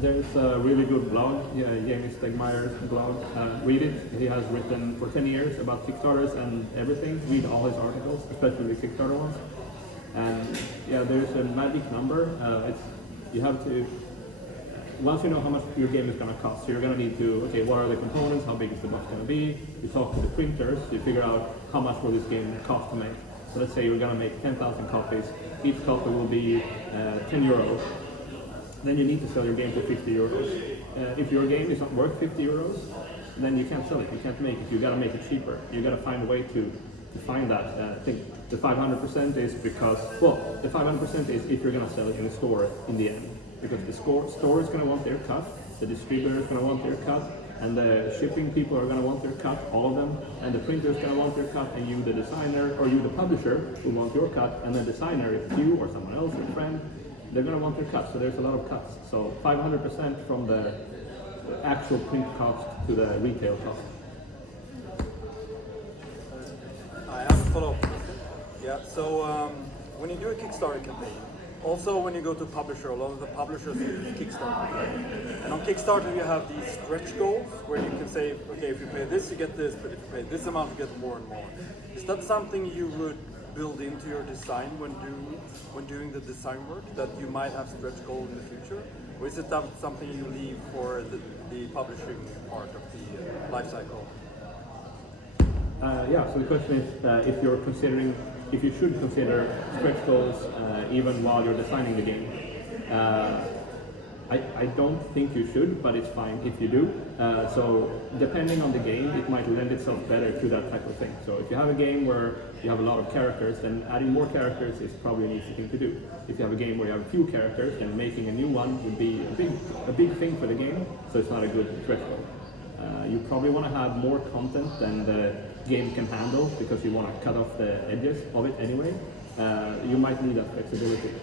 There's a really good blog, 𝑐𝑟𝑒𝑒𝑒's blog. Read it. He has written for 10 years about Kickstarters and everything. Read all his articles, especially the Kickstarter ones. And there's a magic number. You have to, once you know how much your game is going to cost, so you're going to need to, what are the components, how big is the box going to be, you talk to the printers, you figure out how much will this game cost to make. So let's say you're going to make 10,000 copies, each copy will be 10 euros, then you need to sell your game for 50 euros. If your game is not worth 50 euros, then you can't sell it, you can't make it, you got to make it cheaper, you got to find a way to find that. I think the 500% is because, the 500% is if you're going to sell it in a store in the end. because the store is going to want their cut, the distributor is going to want their cut, and the shipping people are going to want their cut, all of them, and the printer is going to want their cut, and you, the designer, or you, the publisher, will want your cut, and the designer, if you or someone else, a friend, they're going to want their cut. So there's a lot of cuts. So 500% from the actual print cost to the retail cost. I have a follow-up. Yeah, so when you do a Kickstarter campaign, also when you go to a publisher, a lot of the publishers use Kickstarter. And on Kickstarter you have these stretch goals where you can say, okay, if you pay this, you get this, but if you pay this amount, you get more and more. Is that something you would build into your design when doing the design work, that you might have stretch goals in the future? Or is it something you leave for the publishing part of the life cycle? Yeah, so the question is if you should consider stretch goals even while you're designing the game. I don't think you should, but it's fine if you do. So depending on the game, it might lend itself better to that type of thing. So if you have a game where you have a lot of characters, then adding more characters is probably an easy thing to do. If you have a game where you have a few characters, then making a new one would be a big thing for the game, so it's not a good stretch goal. You probably want to have more content than the game can handle, because you want to cut off the edges of it anyway. You might need that flexibility.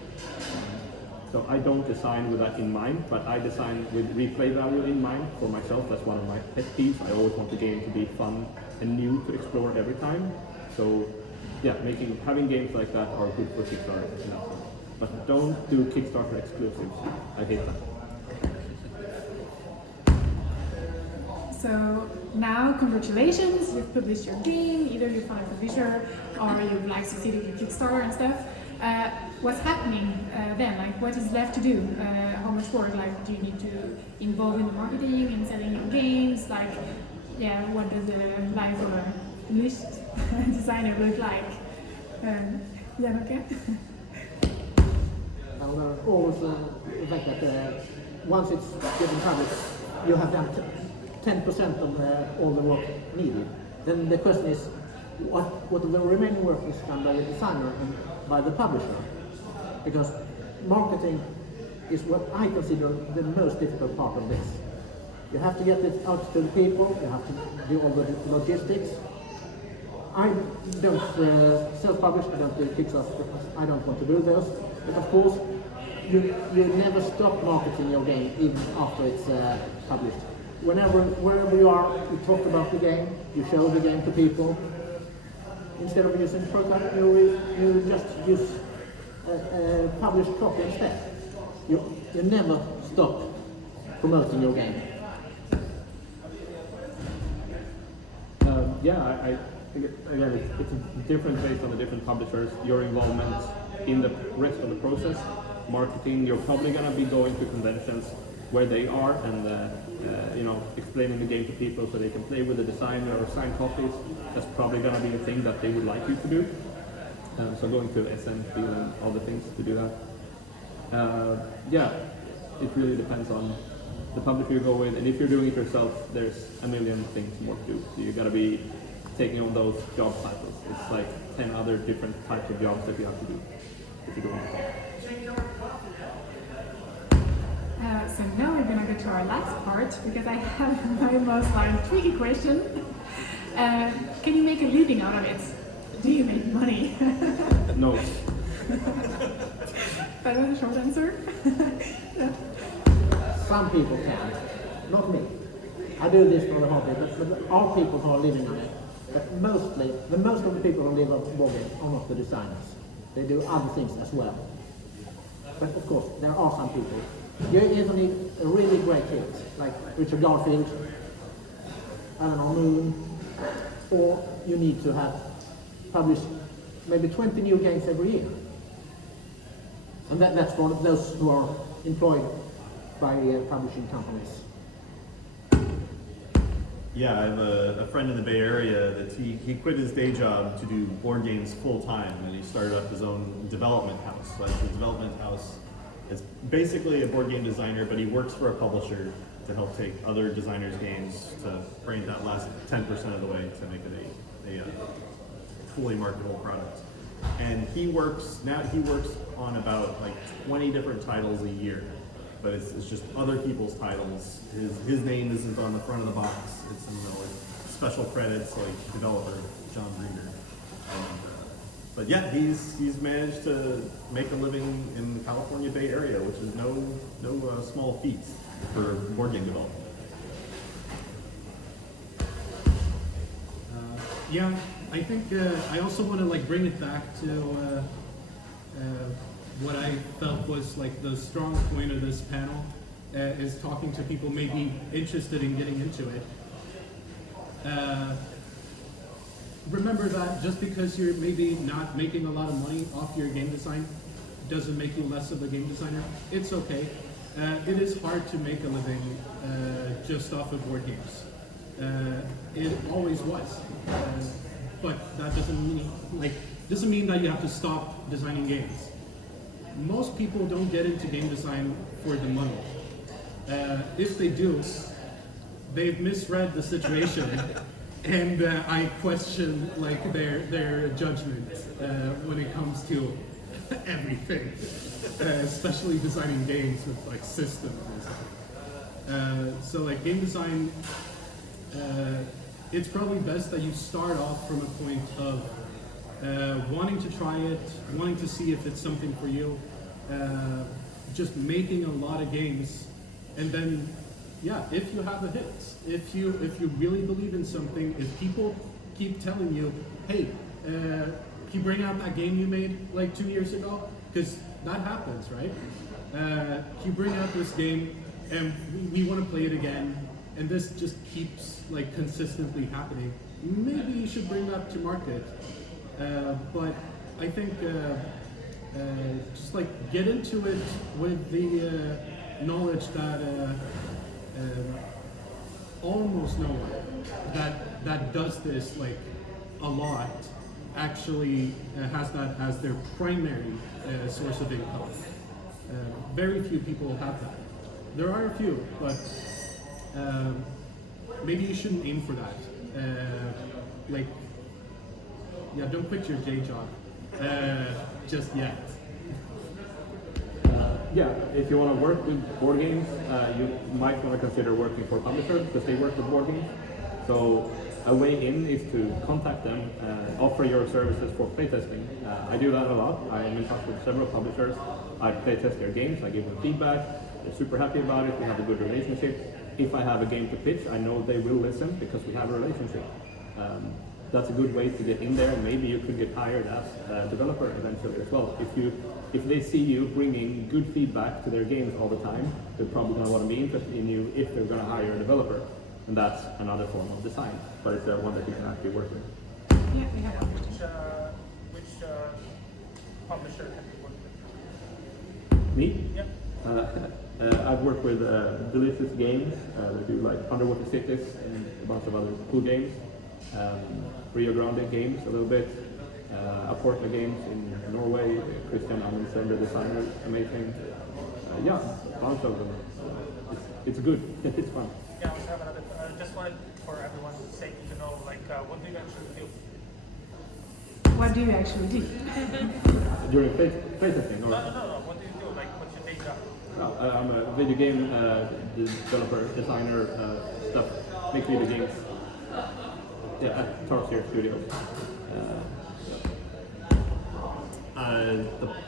So I don't design with that in mind, but I design with replay value in mind for myself. That's one of my pet peeves. I always want the game to be fun and new to explore every time. So yeah, having games like that are good for Kickstarter. But don't do Kickstarter exclusives. I hate that. So now, congratulations, you've published your game, either you found a publisher or you've like succeeded with Kickstarter and stuff. What's happening then? Like, what is left to do? How much work? Like, do you need to involve in the marketing, in selling your games? Like, yeah, what does the life of a finished designer look like? Is that okay? Well, there are always the fact that once it's getting published, you have done 10% of all the work needed. Then the question is, what of the remaining work is done by the designer and by the publisher? Because marketing is what I consider the most difficult part of this. You have to get it out to the people, you have to do all the logistics. I don't self-publish, I don't do Kickstarter because I don't want to do those. But of course, you never stop marketing your game even after it's published. Wherever you are, you talk about the game, you show the game to people. Instead of using prototype, you just use a published copy instead. You never stop promoting your game. Yeah, again, it's different based on the different publishers. Your involvement in the rest of the process, marketing, you're probably going to be going to conventions where they are and explaining the game to people so they can play with the designer or sign copies. That's probably going to be a thing that they would like you to do. So going to SM, and all the things to do that. Yeah, it really depends on the publisher you go with, and if you're doing it yourself, there's a million things more to do. So you got to be taking on those job titles. It's like 10 other different types of jobs that you have to do if you're doing it. So now we're going to go to our last part, because I have my most tricky question. Can you make a living out of it? Do you make money? No. That was a short answer. Some people can, not me. I do this for the hobby, but there are people who are living on it. But the most of the people who live on board games are not the designers. They do other things as well. But of course, there are some people. You either need a really great hit, like Richard Garfield, Moon, or you need to have published maybe 20 new games every year. And that's for those who are employed by publishing companies. Yeah, I have a friend in the Bay Area that he quit his day job to do board games full time, and he started up his own development house. So it's a development house. It's basically a board game designer, but he works for a publisher to help take other designers' games to bring that last 10% of the way to make it a fully marketable product. And he works on about like 20 different titles a year. but it's just other people's titles. His name isn't on the front of the box. It's in the like special credits like developer John Greener. But yeah, he's managed to make a living in the California Bay Area, which is no small feat for board game development. Yeah, I think I also want to like bring it back to what I felt was like the strong point of this panel is talking to people maybe interested in getting into it. Remember that just because you're maybe not making a lot of money off your game design doesn't make you less of a game designer. It's okay. It is hard to make a living just off of board games. It always was. But that doesn't mean that you have to stop designing games. Most people don't get into game design for the money. If they do, they've misread the situation, and I question like their judgment when it comes to everything, especially designing games with like systems and stuff. So like game design, it's probably best that you start off from a point of wanting to try it, wanting to see if it's something for you, just making a lot of games, and then, yeah, if you have a hit, if you really believe in something, if people keep telling you, hey, can you bring out that game you made like 2 years ago? Because that happens, right? Can you bring out this game, and we want to play it again, and this just keeps like consistently happening. Maybe you should bring that to market. But I think just like get into it with the knowledge that almost no one that does this like a lot actually has that as their primary source of income. Very few people have that. There are a few, but maybe you shouldn't aim for that. Like, yeah, don't quit your day job just yet. Yeah, if you want to work with board games, you might want to consider working for publishers because they work with board games. So a way in is to contact them, offer your services for playtesting. I do that a lot. I am in touch with several publishers. I playtest their games, I give them feedback. They're super happy about it. We have a good relationship. If I have a game to pitch, I know they will listen because we have a relationship. That's a good way to get in there, and maybe you could get hired as a developer eventually as well. If they see you bringing good feedback to their games all the time, they're probably going to want to be interested in you if they're going to hire a developer, and that's another form of design, but it's one that you can actually work with. Yeah, we have a question. Which publisher have you worked with? Me? Yeah. I've worked with Delicious Games. They do like Underwater Cities and a bunch of other cool games. Rio Grande Games a little bit. 𝑎𝑏𝑜𝑟𝑡 games in Norway. Christian Amundsen, the designer, amazing. Yeah, a bunch of them. It's good. It's fun. Yeah, I also have another. I just wanted for everyone's sake to know, like, what do you actually do? What do you actually do? During playtesting? Or? No. What do you do? Like, what's your day job? I'm a video game developer, designer, stuff. Make video games. Yeah, at Tarsier Studios.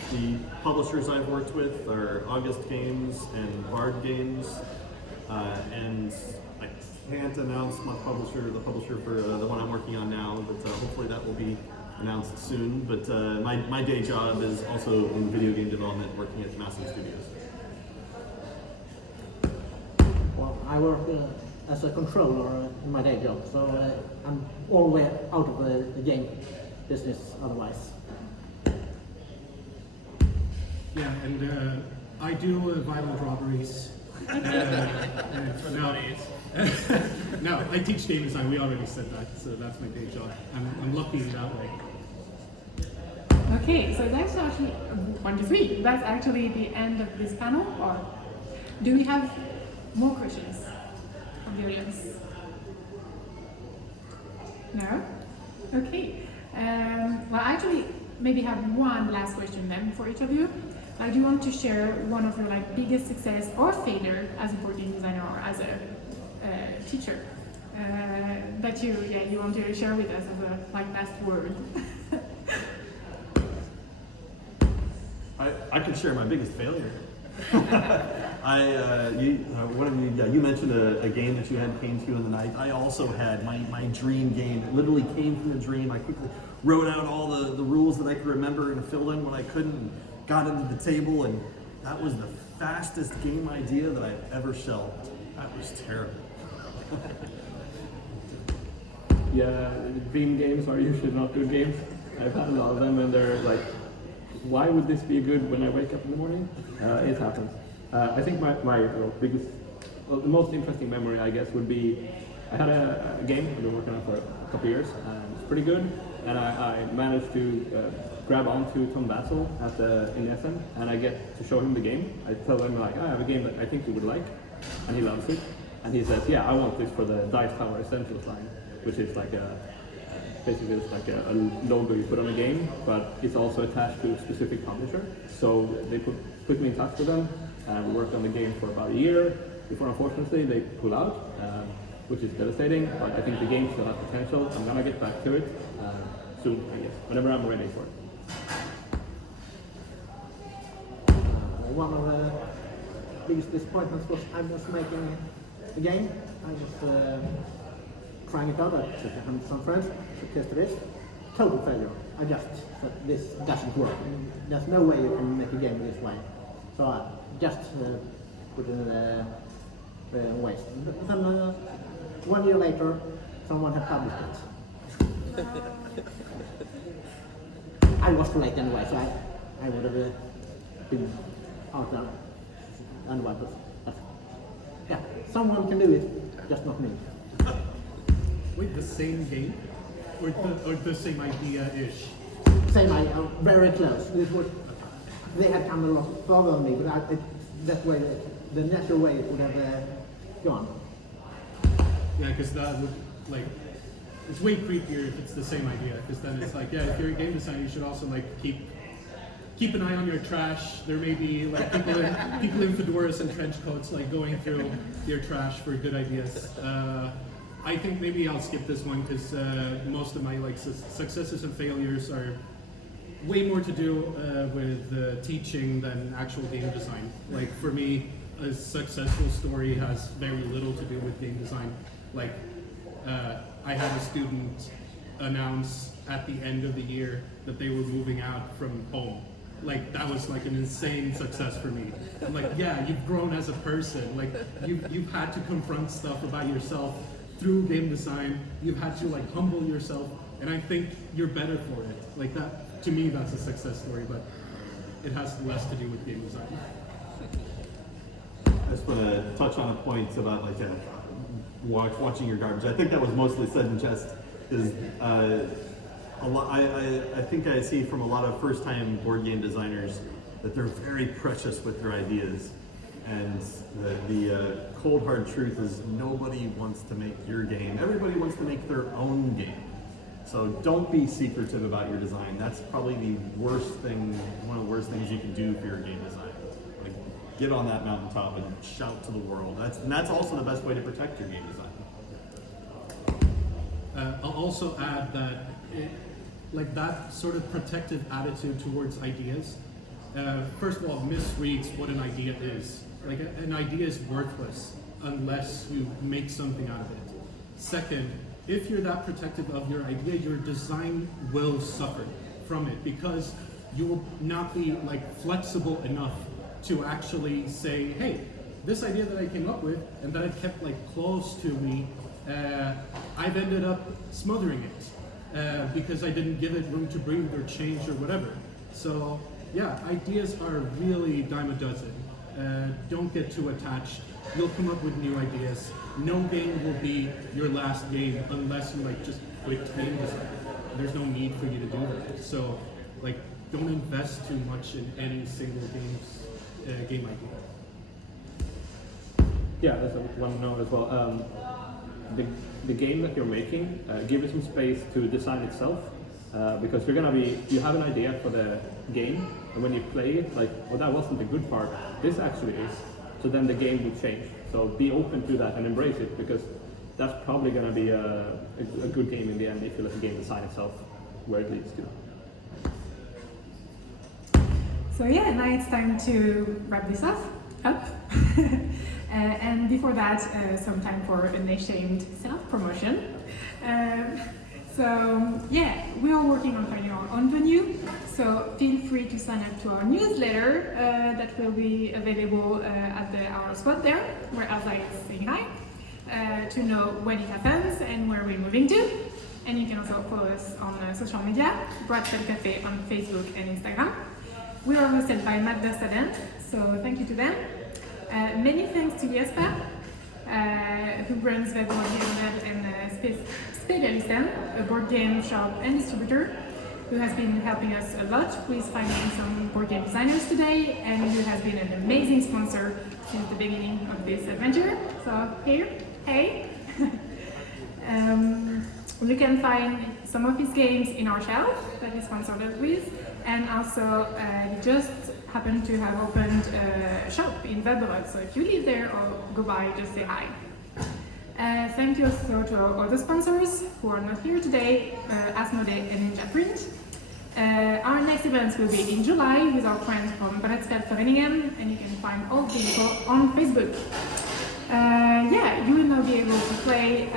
The publishers I've worked with are August Games and Bard Games, and I can't announce the publisher for the one I'm working on now, but hopefully that will be announced soon. But my day job is also in video game development, working at Massive Studios. Well, I work as a controller in my day job, so I'm all the way out of the game business otherwise. Yeah, and I do violent robberies. No, I teach game design. We already said that, so that's my day job. I'm lucky in that way. Okay, so that's actually 1, 2, 3. That's actually the end of this panel. Or do we have more questions from the audience? No? Okay. Well, actually, maybe have one last question then for each of you. Like, do you want to share one of your like biggest success or failure as a board game designer or as a teacher that you want to share with us as a like last word? I could share my biggest failure. You mentioned a game that you had came to you in the night. I also had my dream game. It literally came from a dream. I quickly wrote out all the rules that I could remember and filled in what I couldn't, and got into the table, and that was the fastest game idea that I've ever shelved. That was terrible. Yeah, dream games are usually not good games. I've had a lot of them, and they're like, why would this be good when I wake up in the morning? It happens. I think my the most interesting memory, I guess, would be I had a game I've been working on for a couple of years, and it's pretty good. And I managed to grab onto Thom in Essen, and I get to show him the game. I tell him like, I have a game that I think you would like, and he loves it. And he says, yeah, I want this for the Dice Tower Essentials line, which is like basically it's like a logo you put on a game, but it's also attached to a specific publisher. So they put me in touch with them, and we worked on the game for about a year before, unfortunately, they pull out, which is devastating, but I think the game still has potential. I'm gonna get back to it soon, I guess, whenever I'm ready for it. One of the biggest disappointments was I was making a game. I was trying it out. I took it home to some friends to test it. Total failure. I just said this doesn't work. There's no way you can make a game this way. So I just put it in the waste. But then 1 year later, someone had published it. I was too late anyway, so I would have been out there anyway. But yeah, someone can do it, just not me. Wait, the same game? Or the same idea-ish? Same idea, very close. They had come a lot further than me, but that way, the natural way it would have gone. Yeah, because that would, like, it's way creepier if it's the same idea, because then it's like, yeah, if you're a game designer, you should also, like, keep an eye on your trash. There may be, like, people in fedoras and trench coats, like, going through your trash for good ideas. I think maybe I'll skip this one, because most of my, like, successes and failures are way more to do with teaching than actual game design. Like, for me, a successful story has very little to do with game design. Like, I had a student announce at the end of the year that they were moving out from home. Like, that was like an insane success for me. I'm like, yeah, you've grown as a person. Like, you've had to confront stuff about yourself through game design. You've had to, like, humble yourself, and I think you're better for it. Like, that, to me, that's a success story, but it has less to do with game design. I just want to touch on a point about like watching your garbage. I think that was mostly said in jest. Is a lot. I think I see from a lot of first-time board game designers that they're very precious with their ideas, and the cold hard truth is nobody wants to make your game. Everybody wants to make their own game. So don't be secretive about your design. That's probably the worst thing, one of the worst things you can do for your game design. Like, get on that mountaintop and shout to the world. That's also the best way to protect your game design. I'll also add that like that sort of protective attitude towards ideas, first of all, misreads what an idea is. Like, an idea is worthless unless you make something out of it. Second, if you're that protective of your idea, your design will suffer from it, because you will not be, like, flexible enough to actually say, hey, this idea that I came up with and that I've kept, like, close to me, I've ended up smothering it because I didn't give it room to breathe or change or whatever. So yeah, ideas are really dime a dozen. Don't get too attached. You'll come up with new ideas. No game will be your last game unless you, like, just quit game design. There's no need for you to do that. So, like, don't invest too much in any single game idea. Yeah, that's one note as well. The game that you're making, give it some space to design itself. because you have an idea for the game, and when you play it, like, well, that wasn't the good part, this actually is, so then the game will change. So be open to that and embrace it, because that's probably going to be a good game in the end if you let the game decide itself where it leads to. So yeah, now it's time to wrap this up. And before that, some time for an ashamed self-promotion. So yeah, we are working on finding our own venue, so feel free to sign up to our newsletter that will be available at our spot there, where Elsa is saying hi, to know when it happens and where we're moving to. And you can also follow us on social media, Spelcafé on Facebook and Instagram. We are hosted by 𝑑𝑜𝑒𝑠, so thank you to them. Many thanks to Jesper, who runs 𝑑𝑜𝑒𝑠 and Spelcafé, a board game shop and distributor, who has been helping us a lot with finding some board game designers today, and who has been an amazing sponsor since the beginning of this adventure. So here, hey! You can find some of his games in our shelf that he sponsored us with, and also he just happened to have opened a shop in 𝑑𝑜𝑒𝑠, so if you live there or go by, just say hi. Thank you also to our other sponsors who are not here today, 𝑎𝑠modee and Ninja Print. Our next events will be in July with our friends from 𝑑𝑜𝑒𝑠, and you can find all the info on Facebook. Yeah, you will now be able to play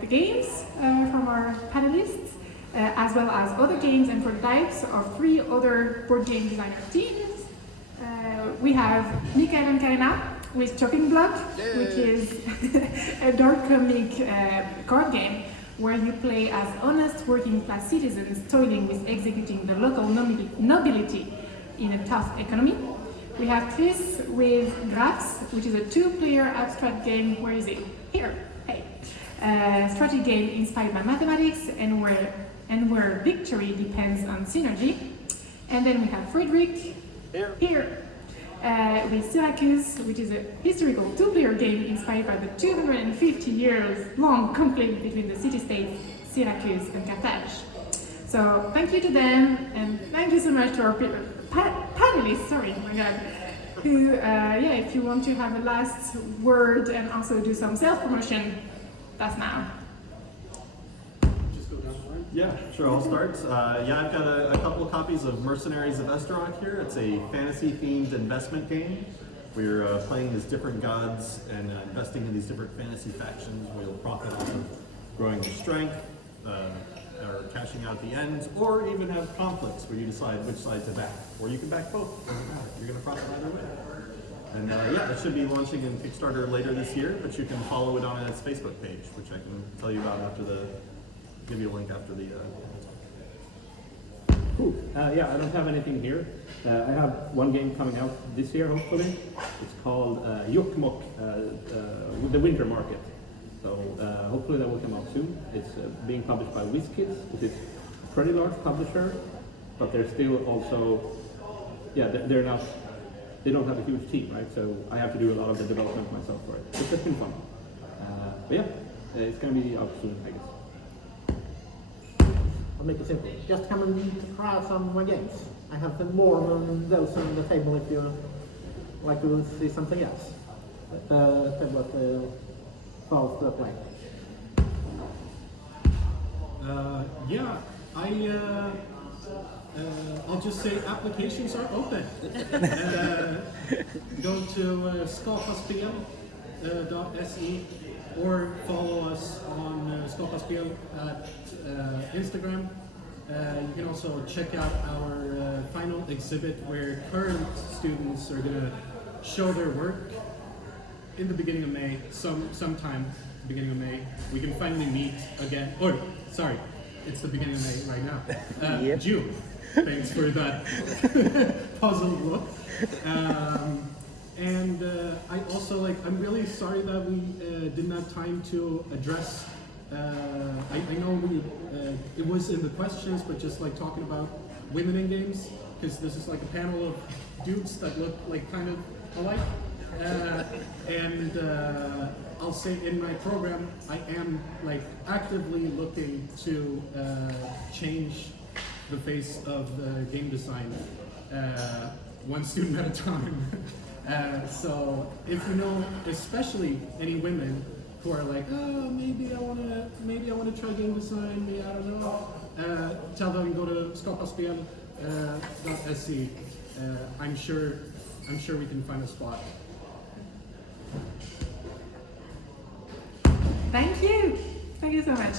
the games from our panelists, as well as other games and prototypes of 3 other board game designer teams. We have Mikael and Karina with Chopping Block, which is a dark comic card game where you play as honest working class citizens toiling with executing the local nobility in a tough economy. We have Chris with Graphs, which is a 2-player abstract game. Where is it? Here. Hey. Strategy game inspired by mathematics and where victory depends on synergy. And then we have Frederick. Here. With Syracuse, which is a historical 2-player game inspired by the 250 years long conflict between the city-states Syracuse and Carthage. So thank you to them, and thank you so much to our panelists, sorry, oh my god, who, yeah, if you want to have a last word and also do some self-promotion, that's now. Yeah, sure, I'll start. Yeah, I've got a couple of copies of Mercenaries of Esterok here. It's a fantasy-themed investment game. We're playing as different gods and investing in these different fantasy factions where you'll profit off of growing your strength, or cashing out at the end, or even have conflicts where you decide which side to back. Or you can back both, doesn't matter. You're going to profit either way. And yeah, it should be launching in Kickstarter later this year, but you can follow it on its Facebook page, which I can tell you about after give you a link after the... Cool. Yeah, I don't have anything here. I have one game coming out this year, hopefully. It's called 𝑦𝑜𝑘, the Winter Market. So hopefully that will come out soon. It's being published by WizKids, which is a pretty large publisher, but they're still also, yeah, they don't have a huge team, right? So I have to do a lot of the development myself for it. It's just been fun. But yeah, it's going to be out soon, I guess. I'll make it simple. Just come and try out some of my games. I have more than those on the table if you like to see something else. Play. Yeah, I'll just say applications are open. Go to �skapasspel.se or follow us on �skapasspel at Instagram. You can also check out our final exhibit where current students are going to show their work in the beginning of May, sometime at the beginning of May. We can finally meet again. Oh, sorry, it's the beginning of May right now. Yep. June. Thanks for that puzzled look. And I also I'm really sorry that we didn't have time to address. I know it was in the questions, but just talking about women in games, because this is a panel of dudes that look kind of alike. And I'll say in my program, I am actively looking to change the face of the game design, one student at a time. So if you know, especially any women who are like, oh, maybe I wanna try game design, maybe I don't know. Tell them go to �skapspel.se. I'm sure we can find a spot. Thank you so much.